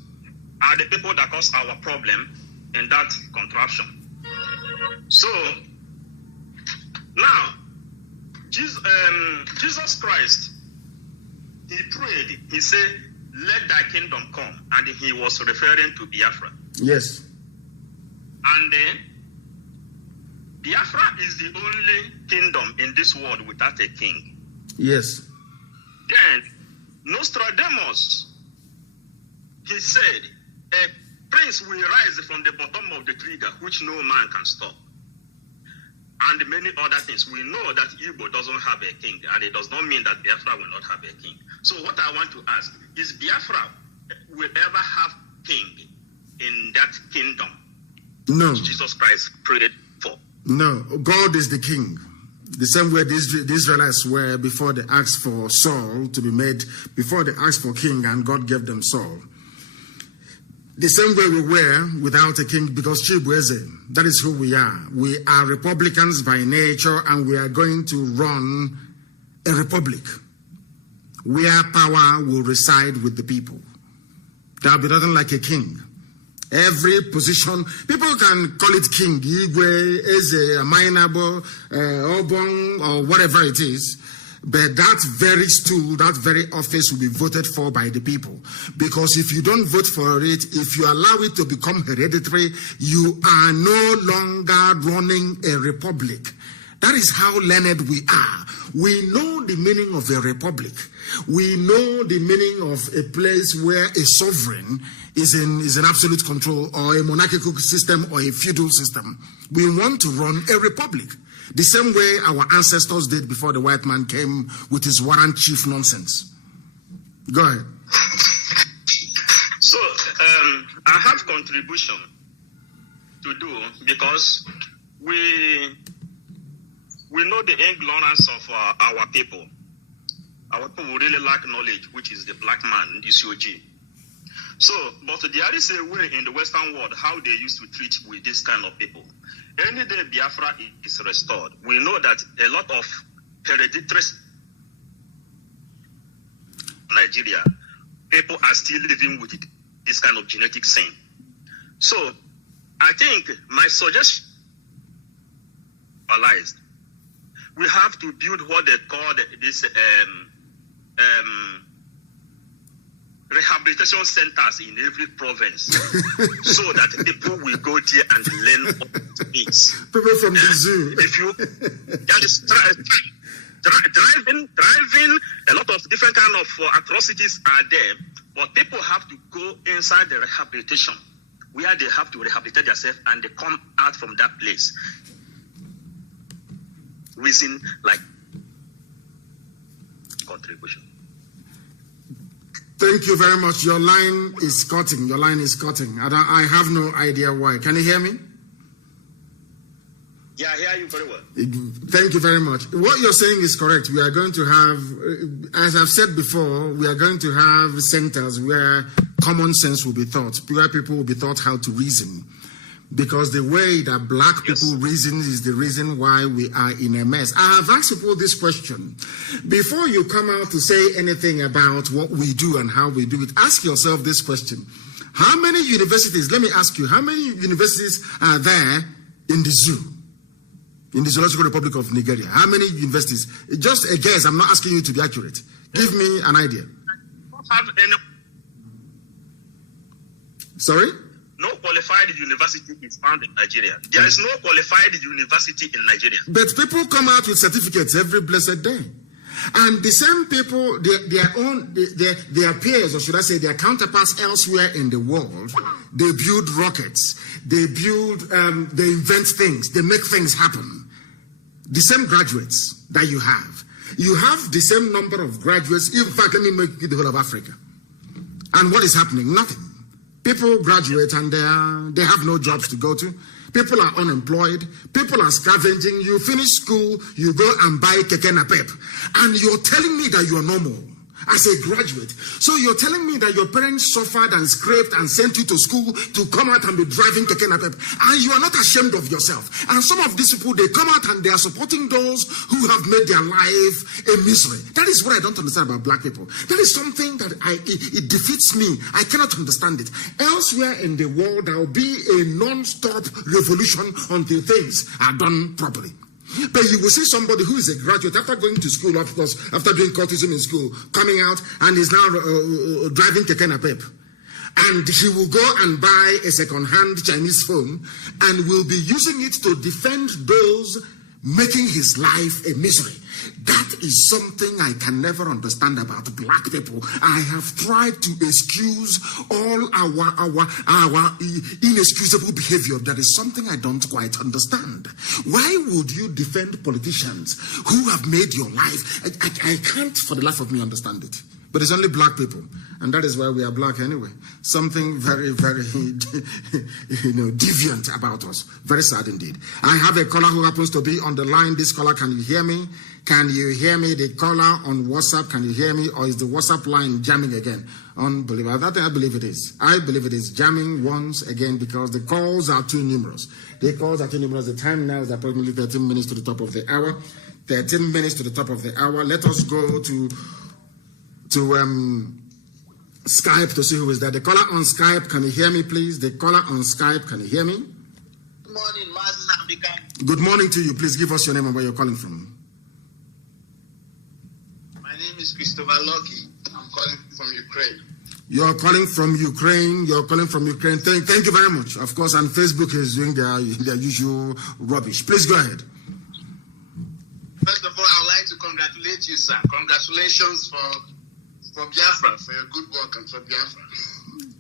are the people that cause our problem in that contraption. So, now, Jesus Christ, he prayed, he said, let thy kingdom come, and he was referring to Biafra. Yes. And then, Biafra is the only kingdom in this world without a king. Yes. Then, Nostradamus, he said, a prince will rise from the bottom of the trigger, which no man can stop. And many other things. We know that Igbo doesn't have a king, and it does not mean that Biafra will not have a king. So what I want to ask, is Biafra will ever have king in that kingdom? No. Jesus Christ prayed for. No, God is the king. The same way the Israelites were before they asked for Saul to be made, before they asked for king and God gave them Saul. The same way we were without a king, because Chibueze, that is who we are. We are Republicans by nature, and we are going to run a republic where power will reside with the people. There will be nothing like a king. Every position, people can call it king, Igwe, Eze, Mainabo, Obong, or whatever it is. But that very stool, that very office will be voted for by the people. Because if you don't vote for it, if you allow it to become hereditary, you are no longer running a republic. That is how learned we are. We know the meaning of a republic. We know the meaning of a place where a sovereign is in absolute control, or a monarchical system, or a feudal system. We want to run a republic. The same way our ancestors did before the white man came with his warrant chief nonsense. Go ahead. So, I have contribution to do, because we know the ignorance of our people. Our people really lack knowledge, which is the black man, the COG. So, but there is a way in the Western world how they used to treat with this kind of people. Any day Biafra is restored, we know that a lot of hereditary Nigeria, people are still living with this kind of genetic sin. So, I think my suggestion realized, we have to build what they call this rehabilitation centers in every province, so that people will go there and learn what it means. People from the zoo. If you driving, a lot of different kind of atrocities are there, but people have to go inside the rehabilitation, where they have to rehabilitate themselves, and they come out from that place within like contribution. Thank you very much. Your line is cutting. Your line is cutting. I have no idea why. Can you hear me? Yeah, I hear you very well. Thank you very much. What you're saying is correct. We are going to have, as I've said before, we are going to have centers where common sense will be taught, where people will be taught how to reason. Because the way that black people reason is the reason why we are in a mess. I have asked people this question. Before you come out to say anything about what we do and how we do it, ask yourself this question. How many universities, let me ask you, how many universities are there in the zoo? In the Zoological Republic of Nigeria? How many universities? Just a guess. I'm not asking you to be accurate. Give me an idea. Have any... Sorry? No qualified university is found in Nigeria. There is no qualified university in Nigeria. But people come out with certificates every blessed day. And the same people, their peers, or should I say their counterparts elsewhere in the world, they build rockets, they build, they invent things, they make things happen. The same graduates that you have the same number of graduates. In fact, let me make it the whole of Africa. And what is happening? Nothing. People graduate and they have no jobs to go to. People are unemployed. People are scavenging. You finish school, you go and buy keke napep. And you're telling me that you're normal. as a graduate. So you're telling me that your parents suffered and scraped and sent you to school to come out and be driving Keke Napep, and you are not ashamed of yourself. And some of these people, they come out and they are supporting those who have made their life a misery. That is what I don't understand about black people. That is something that it defeats me. I cannot understand it. Elsewhere in the world, there will be a non-stop revolution until things are done properly. But you will see somebody who is a graduate after going to school, of course, after doing cultism in school, coming out and is now driving Keke Napep. And he will go and buy a second-hand Chinese phone and will be using it to defend those making his life a misery. That is something I can never understand about black people. I have tried to excuse all our inexcusable behavior. That is something I don't quite understand. Why would you defend politicians who have made your life? I can't for the life of me understand it. But it's only black people, and that is why we are black anyway. Something very, very, deviant about us. Very sad indeed. I have a caller who happens to be on the line. This caller, can you hear me? Can you hear me? The caller on WhatsApp, can you hear me? Or is the WhatsApp line jamming again? Unbelievable. I believe it is. I believe it is jamming once again because the calls are too numerous. The calls are too numerous. The time now is approximately 13 minutes to the top of the hour. 13 minutes to the top of the hour. Let us go to Skype to see who is there. The caller on Skype, can you hear me, please? The caller on Skype, can you hear me? Good morning, Mazi Nnamdi. Good morning to you. Please give us your name and where you're calling from. My name is Christopher Lucky. I'm calling from Ukraine. You're calling from Ukraine. You're calling from Ukraine. Thank you very much. Of course, and Facebook is doing their usual rubbish. Please go ahead. First of all, I would like to congratulate you, sir. Congratulations for Biafra, for your good work and for Biafra.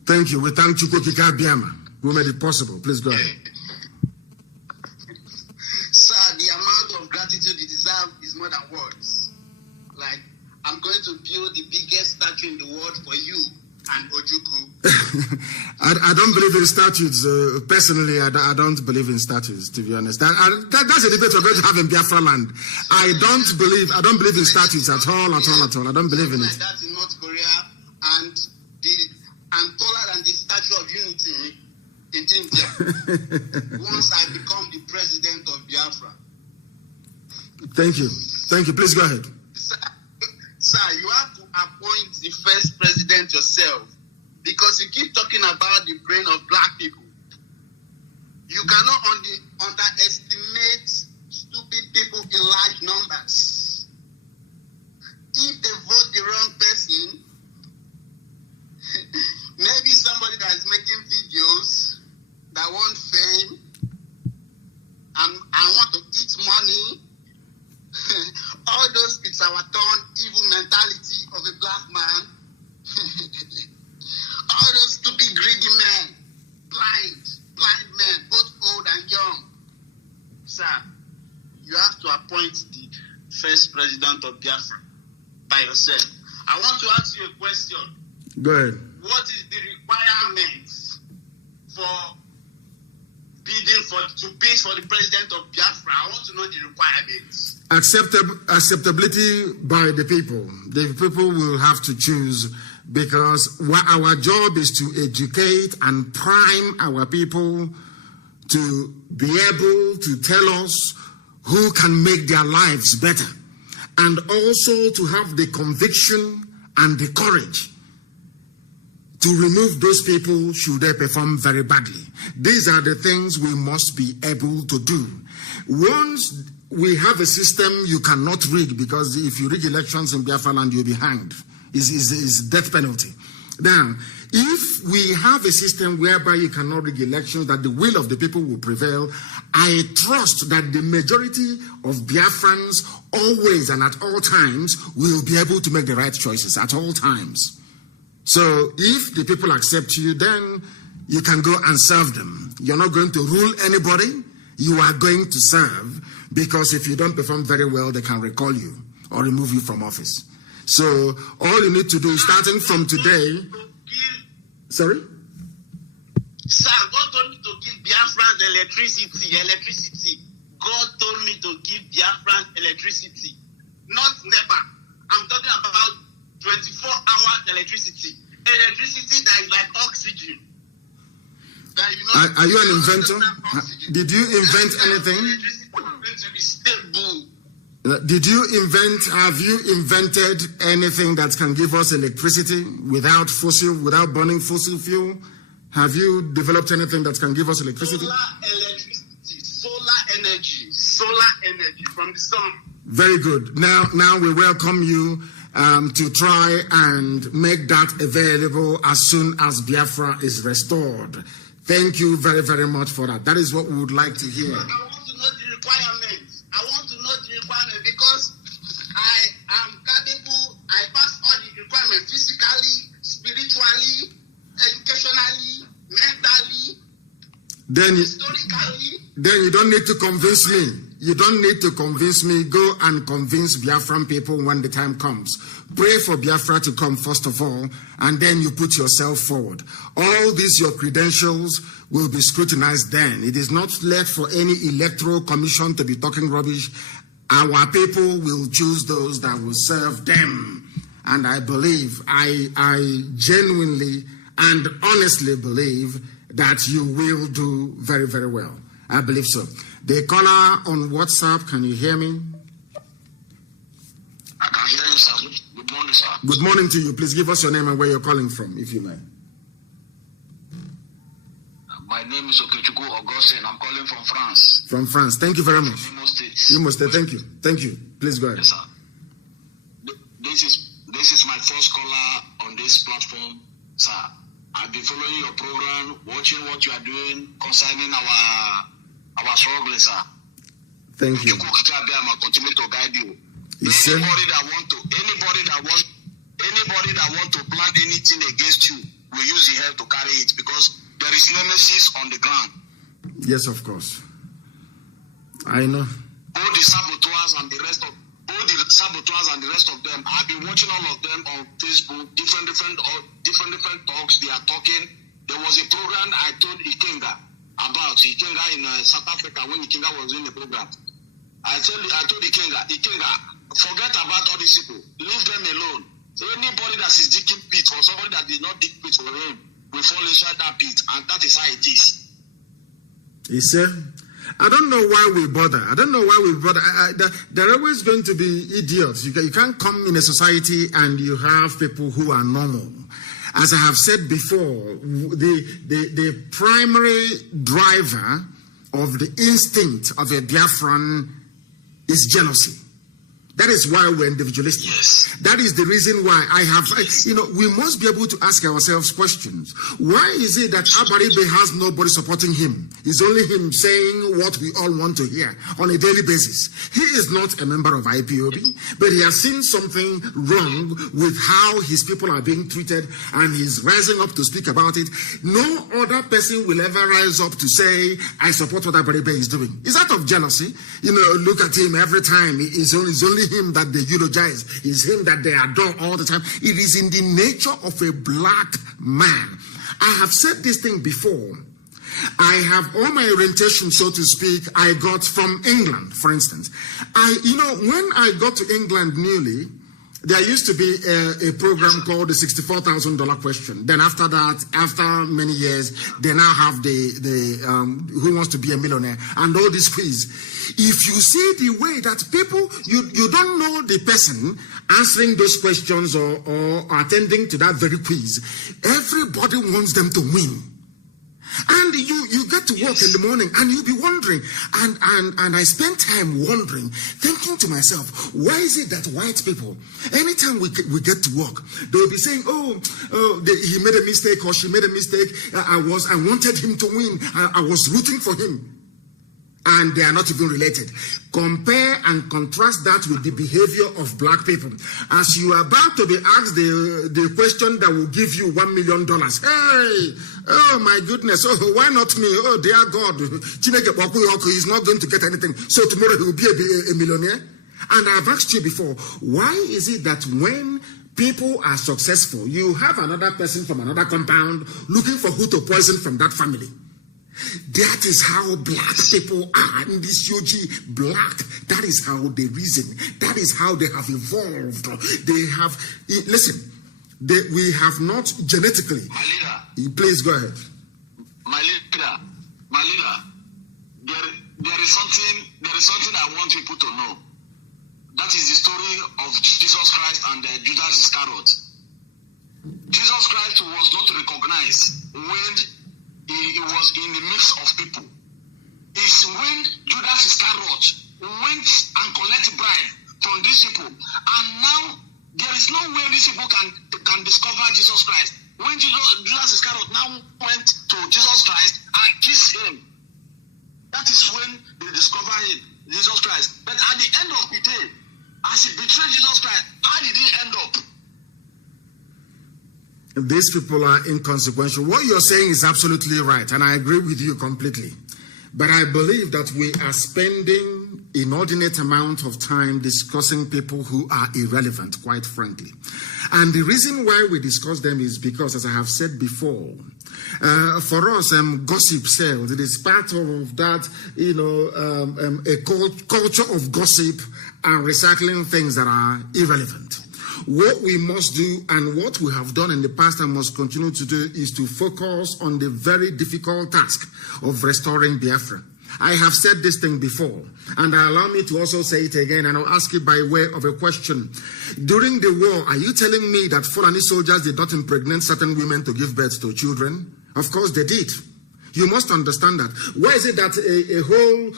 Thank you. We thank Chukwukika Biama, who made it possible. Please go ahead. Sir, the amount of gratitude you deserve is more than words. Like, I'm going to build the biggest statue in the world for you and Ojukwu. I don't believe in statues. Personally, I don't believe in statues, to be honest. That's a debate we're going to have in Biafra land. I don't believe in statues at all. I don't believe in it. That's in North Korea and taller than the Statue of Unity in India. Once I become the president of Biafra. Thank you. Please go ahead. Sir, you have to appoint the first president yourself because you keep talking about the brain of black people. You cannot underestimate stupid people in large numbers. If they vote the wrong person, maybe somebody that is making videos that want fame and want to eat money, all those it's our turn evil mentality of a black man. All those stupid greedy men, blind men, both old and young. Sir, you have to appoint the first president of Biafra by yourself. I want to ask you a question. Go ahead. What is the requirement for to bid for the president of Biafra? I want to know the requirements. Acceptability by the people. The people will have to choose because our job is to educate and prime our people to be able to tell us who can make their lives better and also to have the conviction and the courage to remove those people should they perform very badly. These are the things we must be able to do. Once we have a system you cannot rig, because if you rig elections in Biafra land, you'll be hanged. Is death penalty. Now, if we have a system whereby you cannot rig elections, that the will of the people will prevail, I trust that the majority of Biafrans always and at all times will be able to make the right choices at all times. So if the people accept you, then you can go and serve them. You're not going to rule anybody. You are going to serve, because if you don't perform very well, they can recall you or remove you from office. So all you need to do, starting from today. Sorry? Sir, God told me to give Biafrans electricity. God told me to give Biafrans electricity, not NEPA. I'm talking about 24 electricity. Electricity that is like oxygen. That, you know, Are you an inventor? Did you invent anything? Electricity is going to be stable. Have you invented anything that can give us electricity without burning fossil fuel? Have you developed anything that can give us electricity? Solar energy from the sun. Very good. Now we welcome you to try and make that available as soon as Biafra is restored. Thank you very, very much for that. That is what we would like to hear. I want to know the requirements. Because I am capable. I pass all the requirements physically, spiritually, educationally, mentally, historically. Then you don't need to convince me. You don't need to convince me. Go and convince Biafran people when the time comes. Pray for Biafra to come first of all, and then you put yourself forward. All these, your credentials, will be scrutinized then. It is not left for any electoral commission to be talking rubbish. Our people will choose those that will serve them. And I believe, I genuinely and honestly believe that you will do very, very well. I believe so. The caller on WhatsApp, can you hear me? I can hear you, sir. Good morning, sir. Good morning to you. Please give us your name and where you're calling from, if you may. My name is Okechukwu Augustine. I'm calling from France. From France. Thank you very much. Imo State. Thank you. Thank you. Please go ahead. Yes, sir. This is my first caller on this platform, sir. I've been following your program, watching what you are doing concerning our struggle, sir. Thank you. Continue to guide you. Anybody that want to plant anything against you will use the hell to carry it, because there is nemesis on the ground. Yes, of course. I know. All the saboteurs and the rest of them. I've been watching all of them on Facebook. Different talks they are talking. There was a program I told Ikenga about in South Africa when Ikenga was in the program. I told Ikenga, forget about all these people. Leave them alone. Anybody that is digging pit for somebody that did not dig pit for him will fall inside that pit, and that is how it is. He said, I don't know why we bother. There are always going to be idiots. You can't come in a society and you have people who are normal. As I have said before, the primary driver of the instinct of a Biafran is jealousy. That is why we're individualistic. Yes. That is the reason why we must be able to ask ourselves questions. Why is it that Abaribe has nobody supporting him? It's only him saying what we all want to hear on a daily basis. He is not a member of IPOB, but he has seen something wrong with how his people are being treated, and he's rising up to speak about it. No other person will ever rise up to say, I support what Abaribe is doing. It's out of jealousy. Look at him every time. It's only him that they eulogize. It's him that they adore all the time. It is in the nature of a black man. I have said this thing before. I have all my orientation, so to speak, I got from England, for instance. When I got to England newly, there used to be a program called the $64,000 question. Then after that, after many years, they now have the Who Wants to Be a Millionaire and all this quiz. If you see the way that people, you don't know the person answering those questions or attending to that very quiz, everybody wants them to win. And you get to work in the morning and you'll be wondering, and I spend time wondering, thinking to myself, why is it that white people, anytime we get to work, they'll be saying, he made a mistake or she made a mistake, I wanted him to win, I was rooting for him. And they are not even related. Compare and contrast that with the behavior of black people. As you are about to be asked the question that will give you $1 million. Hey, oh my goodness, why not me? Oh dear God, he's not going to get anything. So tomorrow he will be a millionaire. And I've asked you before, why is it that when people are successful, you have another person from another compound looking for who to poison from that family? That is how black people are in this UG black. That is how they reason. That is how they have evolved. Listen, We have not genetically. My leader. Please go ahead. My leader, there is something I want people to know. That is the story of Jesus Christ and Judas Iscariot. Jesus Christ was not recognized when he was in the midst of people. It's when Judas Iscariot went and collected bribe from these people, and now there is no way these people can discover Jesus Christ. When Judas Iscariot now went to Jesus Christ and kissed him, that is when they discover him, Jesus Christ. But at the end of the day, as he betrayed Jesus Christ, how did he end up? These people are inconsequential. What you're saying is absolutely right, and I agree with you completely. But I believe that we are spending inordinate amount of time discussing people who are irrelevant, quite frankly. And the reason why we discuss them is because, as I have said before, for us, gossip sells. It is part of that, a culture of gossip and recycling things that are irrelevant. What we must do, and what we have done in the past and must continue to do, is to focus on the very difficult task of restoring Biafra. I have said this thing before, and allow me to also say it again, and I'll ask it by way of a question. During the war, are you telling me that Fulani soldiers did not impregnate certain women to give birth to children? Of course they did. You must understand that. Why is it that a whole,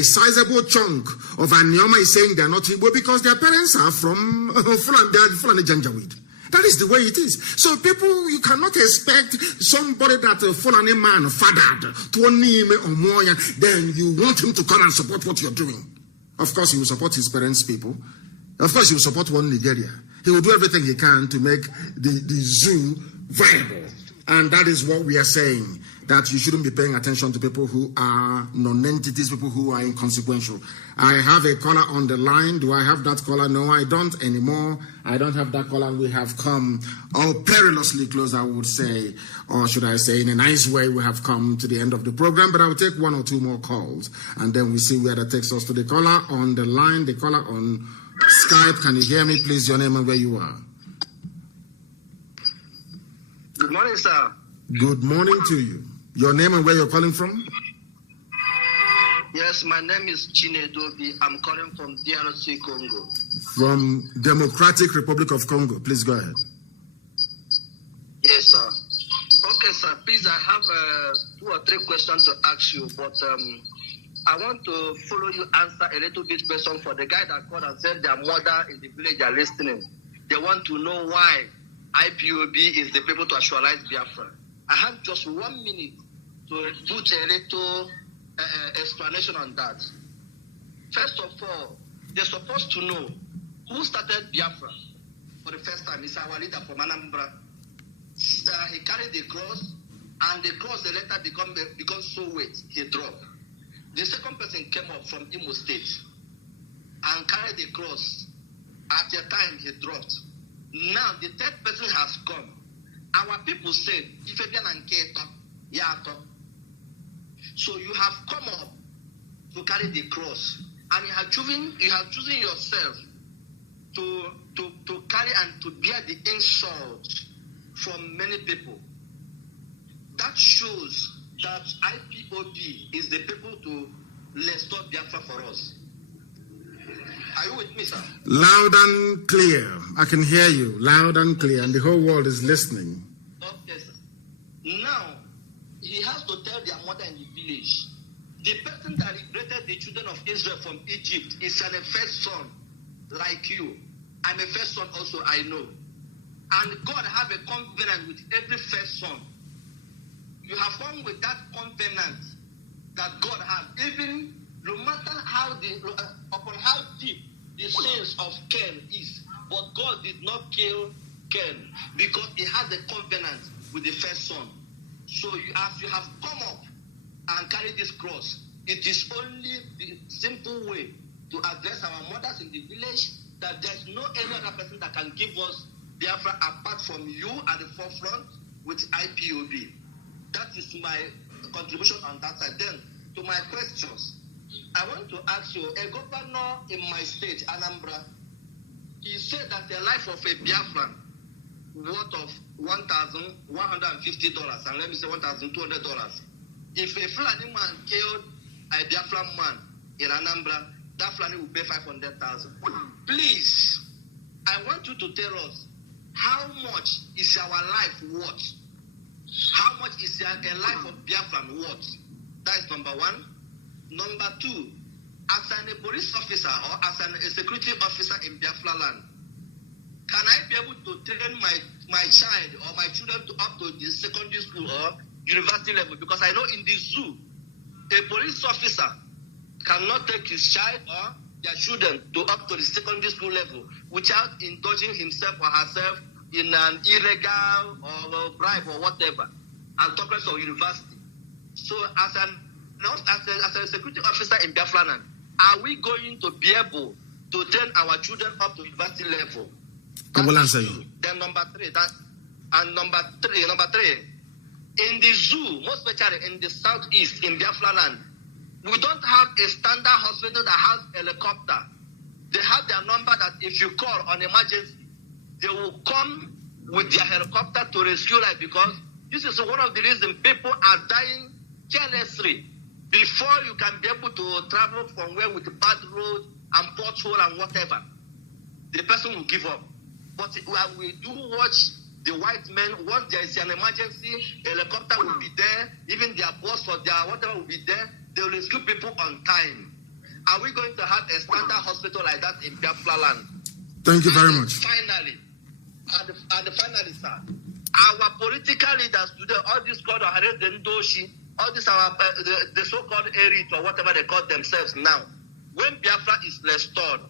a sizable chunk of Anioma is saying they're not Igbo? Because their parents are from Fulani Janjaweed. That is the way it is. So people, you cannot expect somebody that a Fulani man fathered to Onime or Moya, then you want him to come and support what you're doing. Of course, he will support his parents' people. Of course, he will support one Nigeria. He will do everything he can to make the zoo viable. And that is what we are saying, that you shouldn't be paying attention to people who are non-entities, people who are inconsequential. I have a caller on the line. Do I have that caller? No, I don't anymore. I don't have that caller. We have come perilously close, I would say, or should I say in a nice way, we have come to the end of the program, but I will take one or two more calls, and then we see where that takes us. To the caller on the line, the caller on Skype. Can you hear me, please? Your name and where you are. Good morning, sir. Good morning to you. Your name and where you're calling from? Yes, my name is Chinedobi. I'm calling from DRC, Congo. From Democratic Republic of Congo. Please go ahead. Yes, sir. Okay, sir. Please, I have 2 or 3 questions to ask you, but I want to follow you answer a little bit question for the guy that called and said their mother in the village are listening. They want to know why IPOB is the people to actualize Biafra. I have just 1 minute to put a little explanation on that. First of all, they're supposed to know who started Biafra for the first time. It's our leader from Anambra. He carried the cross, and the cross, the letter become so weight, he dropped. The second person came up from Imo State and carried the cross. At the time, he dropped. Now, the third person has come. Our people said, so you have come up to carry the cross, and you have chosen yourself to carry and to bear the insult from many people. That shows that IPOB is the people to restore Biafra for us. Are you with me, sir? Loud and clear. I can hear you loud and clear, and the whole world is listening. Okay, sir. Now, he has to tell their mother in the village, the person that liberated the children of Israel from Egypt is a first son, like you. I'm a first son also, I know. And God have a covenant with every first son. You have come with that covenant that God has, even no matter how upon how deep the sins of Cain is, but God did not kill Cain because he had a covenant with the first son. So as you have come up and carried this cross, it is only the simple way to address our mothers in the village that there's no any other person that can give us Biafra apart from you at the forefront with IPOB. That is my contribution on that side. Then, to my questions, I want to ask you, a governor in my state, Anambra, he said that the life of a Biafran worth of $1,150, and let me say $1,200. If a Fulani man killed a Biafran man in Anambra, that Fulani will pay 500,000. Please, I want you to tell us, how much is our life worth? How much is a life of Biafran worth? That is number one. Number two, as a police officer or as a security officer in Biafra land, can I be able to train my child or my children to up to the secondary school or university level? Because I know in the zoo, a police officer cannot take his child or their children to up to the secondary school level without indulging himself or herself in an illegal or bribe or whatever, and talk less of university. So as a security officer in Biafra land, are we going to be able to train our children up to university level? I will answer you. Then number three, in the zoo, most especially in the southeast, in Biafra land, we don't have a standard hospital that has a helicopter. They have their number that if you call on emergency, they will come with their helicopter to rescue life, because this is one of the reasons people are dying carelessly. Before you can be able to travel from where with bad road and pothole and whatever, the person will give up. But we do watch the white men, once there is an emergency, helicopter will be there, even their boss or their whatever will be there, they will rescue people on time. Are we going to have a standard hospital like that in Biafra land? Thank you very much. Finally, finally, sir, our political leaders today, all these called Ndoshi, all these the so-called elite or whatever they call themselves now, when Biafra is restored,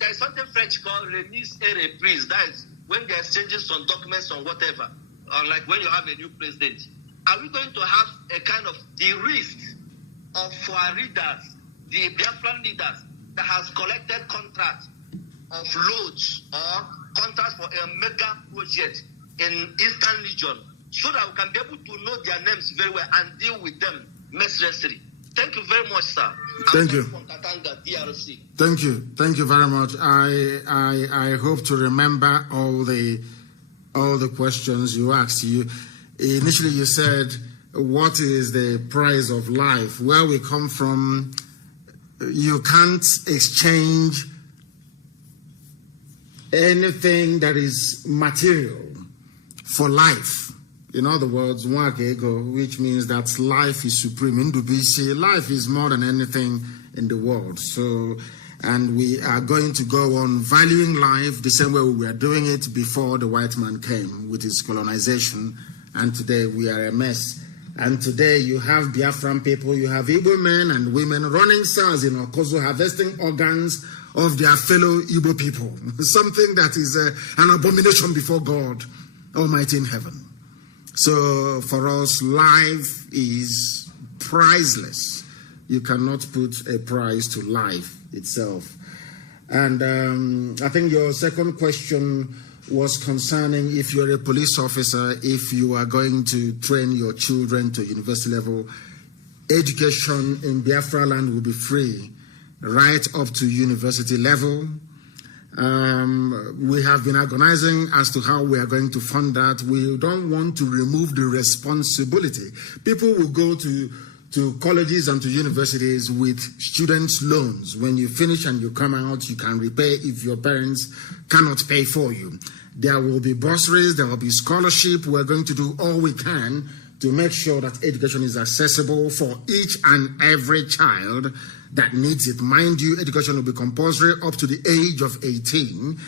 there is something French called remise et reprise. That is when they are exchanging some documents or whatever, like when you have a new president. Are we going to have a kind of the risk of our leaders, the Biafran leaders, that has collected contracts of loads or contracts for a mega project in Eastern Region, so that we can be able to know their names very well and deal with them mercilessly? Thank you very much, sir. Thank you. From Katanga, DRC. Thank you. Thank you very much. I hope to remember all the questions you asked. Initially you said, what is the price of life? Where we come from, you can't exchange anything that is material for life. In other words, which means that life is supreme. In Dubisi, life is more than anything in the world. So, and we are going to go on valuing life the same way we were doing it before the white man came with his colonization. And today we are a mess. And today you have Biafran people, you have Igbo men and women running SARS in Okozo, harvesting organs of their fellow Igbo people. Something that is an abomination before God Almighty in heaven. So for us, life is priceless. You cannot put a price to life itself. And I think your second question was concerning if you're a police officer, if you are going to train your children to university level, education in Biafra land will be free right up to university level. We have been agonizing as to how we are going to fund that. We don't want to remove the responsibility. People will go to colleges and to universities with students' loans. When you finish and you come out, you can repay if your parents cannot pay for you. There will be bursaries, there will be scholarship. We're going to do all we can to make sure that education is accessible for each and every child that needs it. Mind you, education will be compulsory up to the age of 18.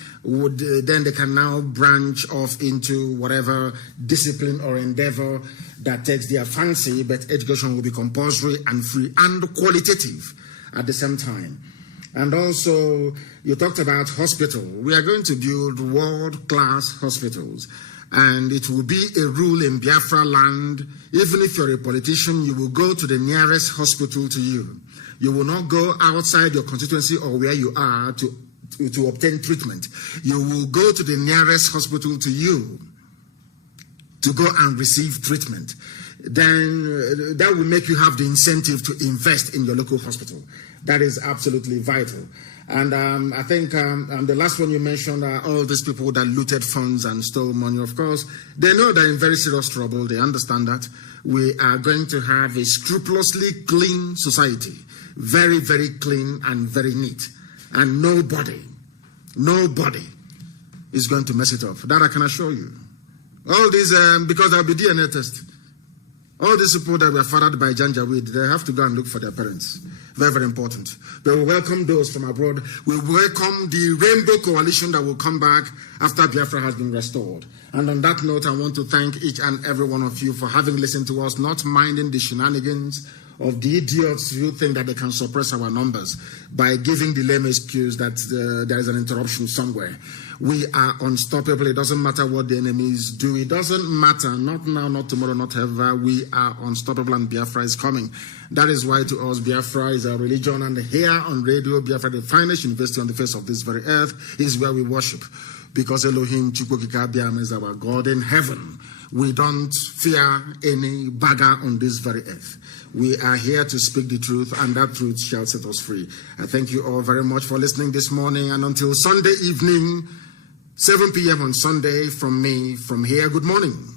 Then they can now branch off into whatever discipline or endeavor that takes their fancy, but education will be compulsory and free and qualitative at the same time. And also, you talked about hospital. We are going to build world-class hospitals. And it will be a rule in Biafra land, even if you're a politician, you will go to the nearest hospital to you. You will not go outside your constituency or where you are to obtain treatment. You will go to the nearest hospital to you to go and receive treatment. Then that will make you have the incentive to invest in your local hospital. That is absolutely vital. And I think the last one you mentioned are all these people that looted funds and stole money. Of course, they know they're in very serious trouble. They understand that. We are going to have a scrupulously clean society. Very, very clean and very neat. And nobody is going to mess it up. That I can assure you. All these, because there'll be DNA test. All these people that were fathered by Janjaweed, they have to go and look for their parents. Very, very important. But we welcome those from abroad. We welcome the Rainbow Coalition that will come back after Biafra has been restored. And on that note, I want to thank each and every one of you for having listened to us, not minding the shenanigans of the idiots who think that they can suppress our numbers by giving the lame excuse that there is an interruption somewhere. We are unstoppable. It doesn't matter what the enemies do. It doesn't matter. Not now, not tomorrow, not ever. We are unstoppable and Biafra is coming. That is why to us, Biafra is our religion. And here on radio, Biafra, the finest university on the face of this very earth, is where we worship. Because Elohim Chukwukikabiam is our God in heaven. We don't fear any bagger on this very earth. We are here to speak the truth, and that truth shall set us free. I thank you all very much for listening this morning, and until Sunday evening, 7 p.m. on Sunday, from me, from here, good morning.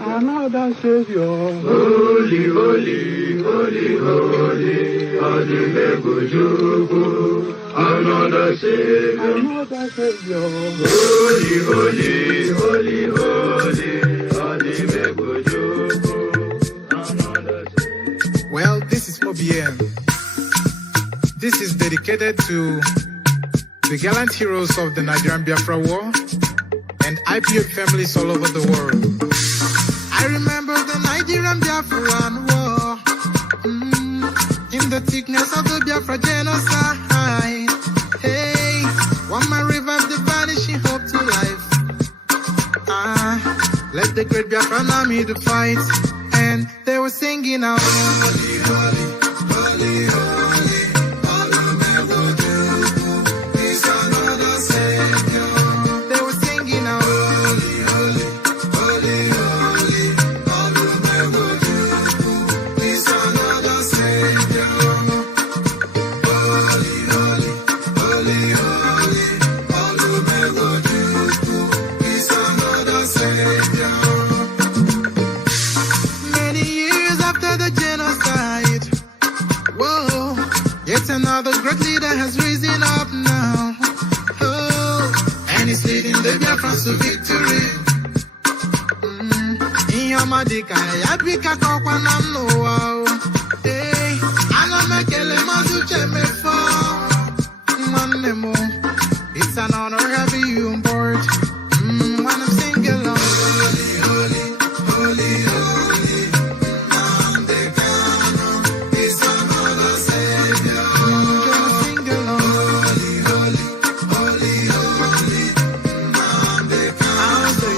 Another Savior. Holy, holy, holy, holy, Adimebujuku. Another Savior. Another Savior. Holy, holy, holy, holy, Adimebujuku. Another Savior. Well, this is MAOBI N. This is dedicated to the gallant heroes of the Nigerian Biafra War and Ipob families all over the world. I remember the Nigerian Biafran War, in the thickness of the Biafra genocide. Hey, one man revived the vanishing hope to life. Let the great Biafran army to fight, and they were singing out, holy, holy, holy, holy, all the men will do is another Savior. They were singing out, holy, holy, holy, holy. another great leader has risen up now. Oh, and he's leading the Biafrans to victory. In your madika, Yabika Kokwanam no. Hey, Anamekele Mazuche me for. It's an honor having you on board. When I'm singing along. Holy, holy, holy, holy. Nnamdi Kanu is another savior. Gonna sing along. Holy, holy, holy, holy. Nnamdi Kanu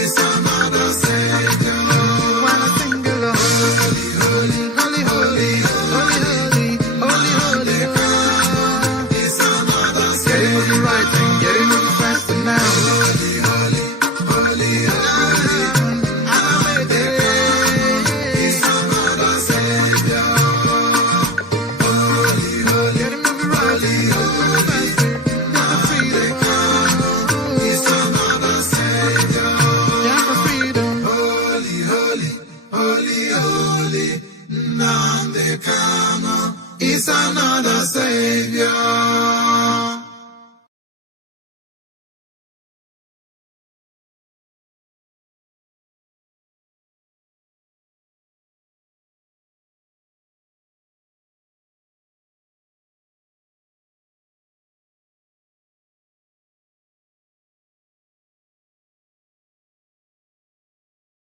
is another savior. When I sing along. Holy, holy, holy, holy, holy, holy, holy, holy. Is another savior. Getting right and getting moving faster now. Holy, holy, holy, holy. Nnamdi is another savior. Holy, holy, getting moving right and faster. Got the freedom. Is another savior. Got the freedom. Holy, holy, holy, holy. Nnamdi Kanu is another savior.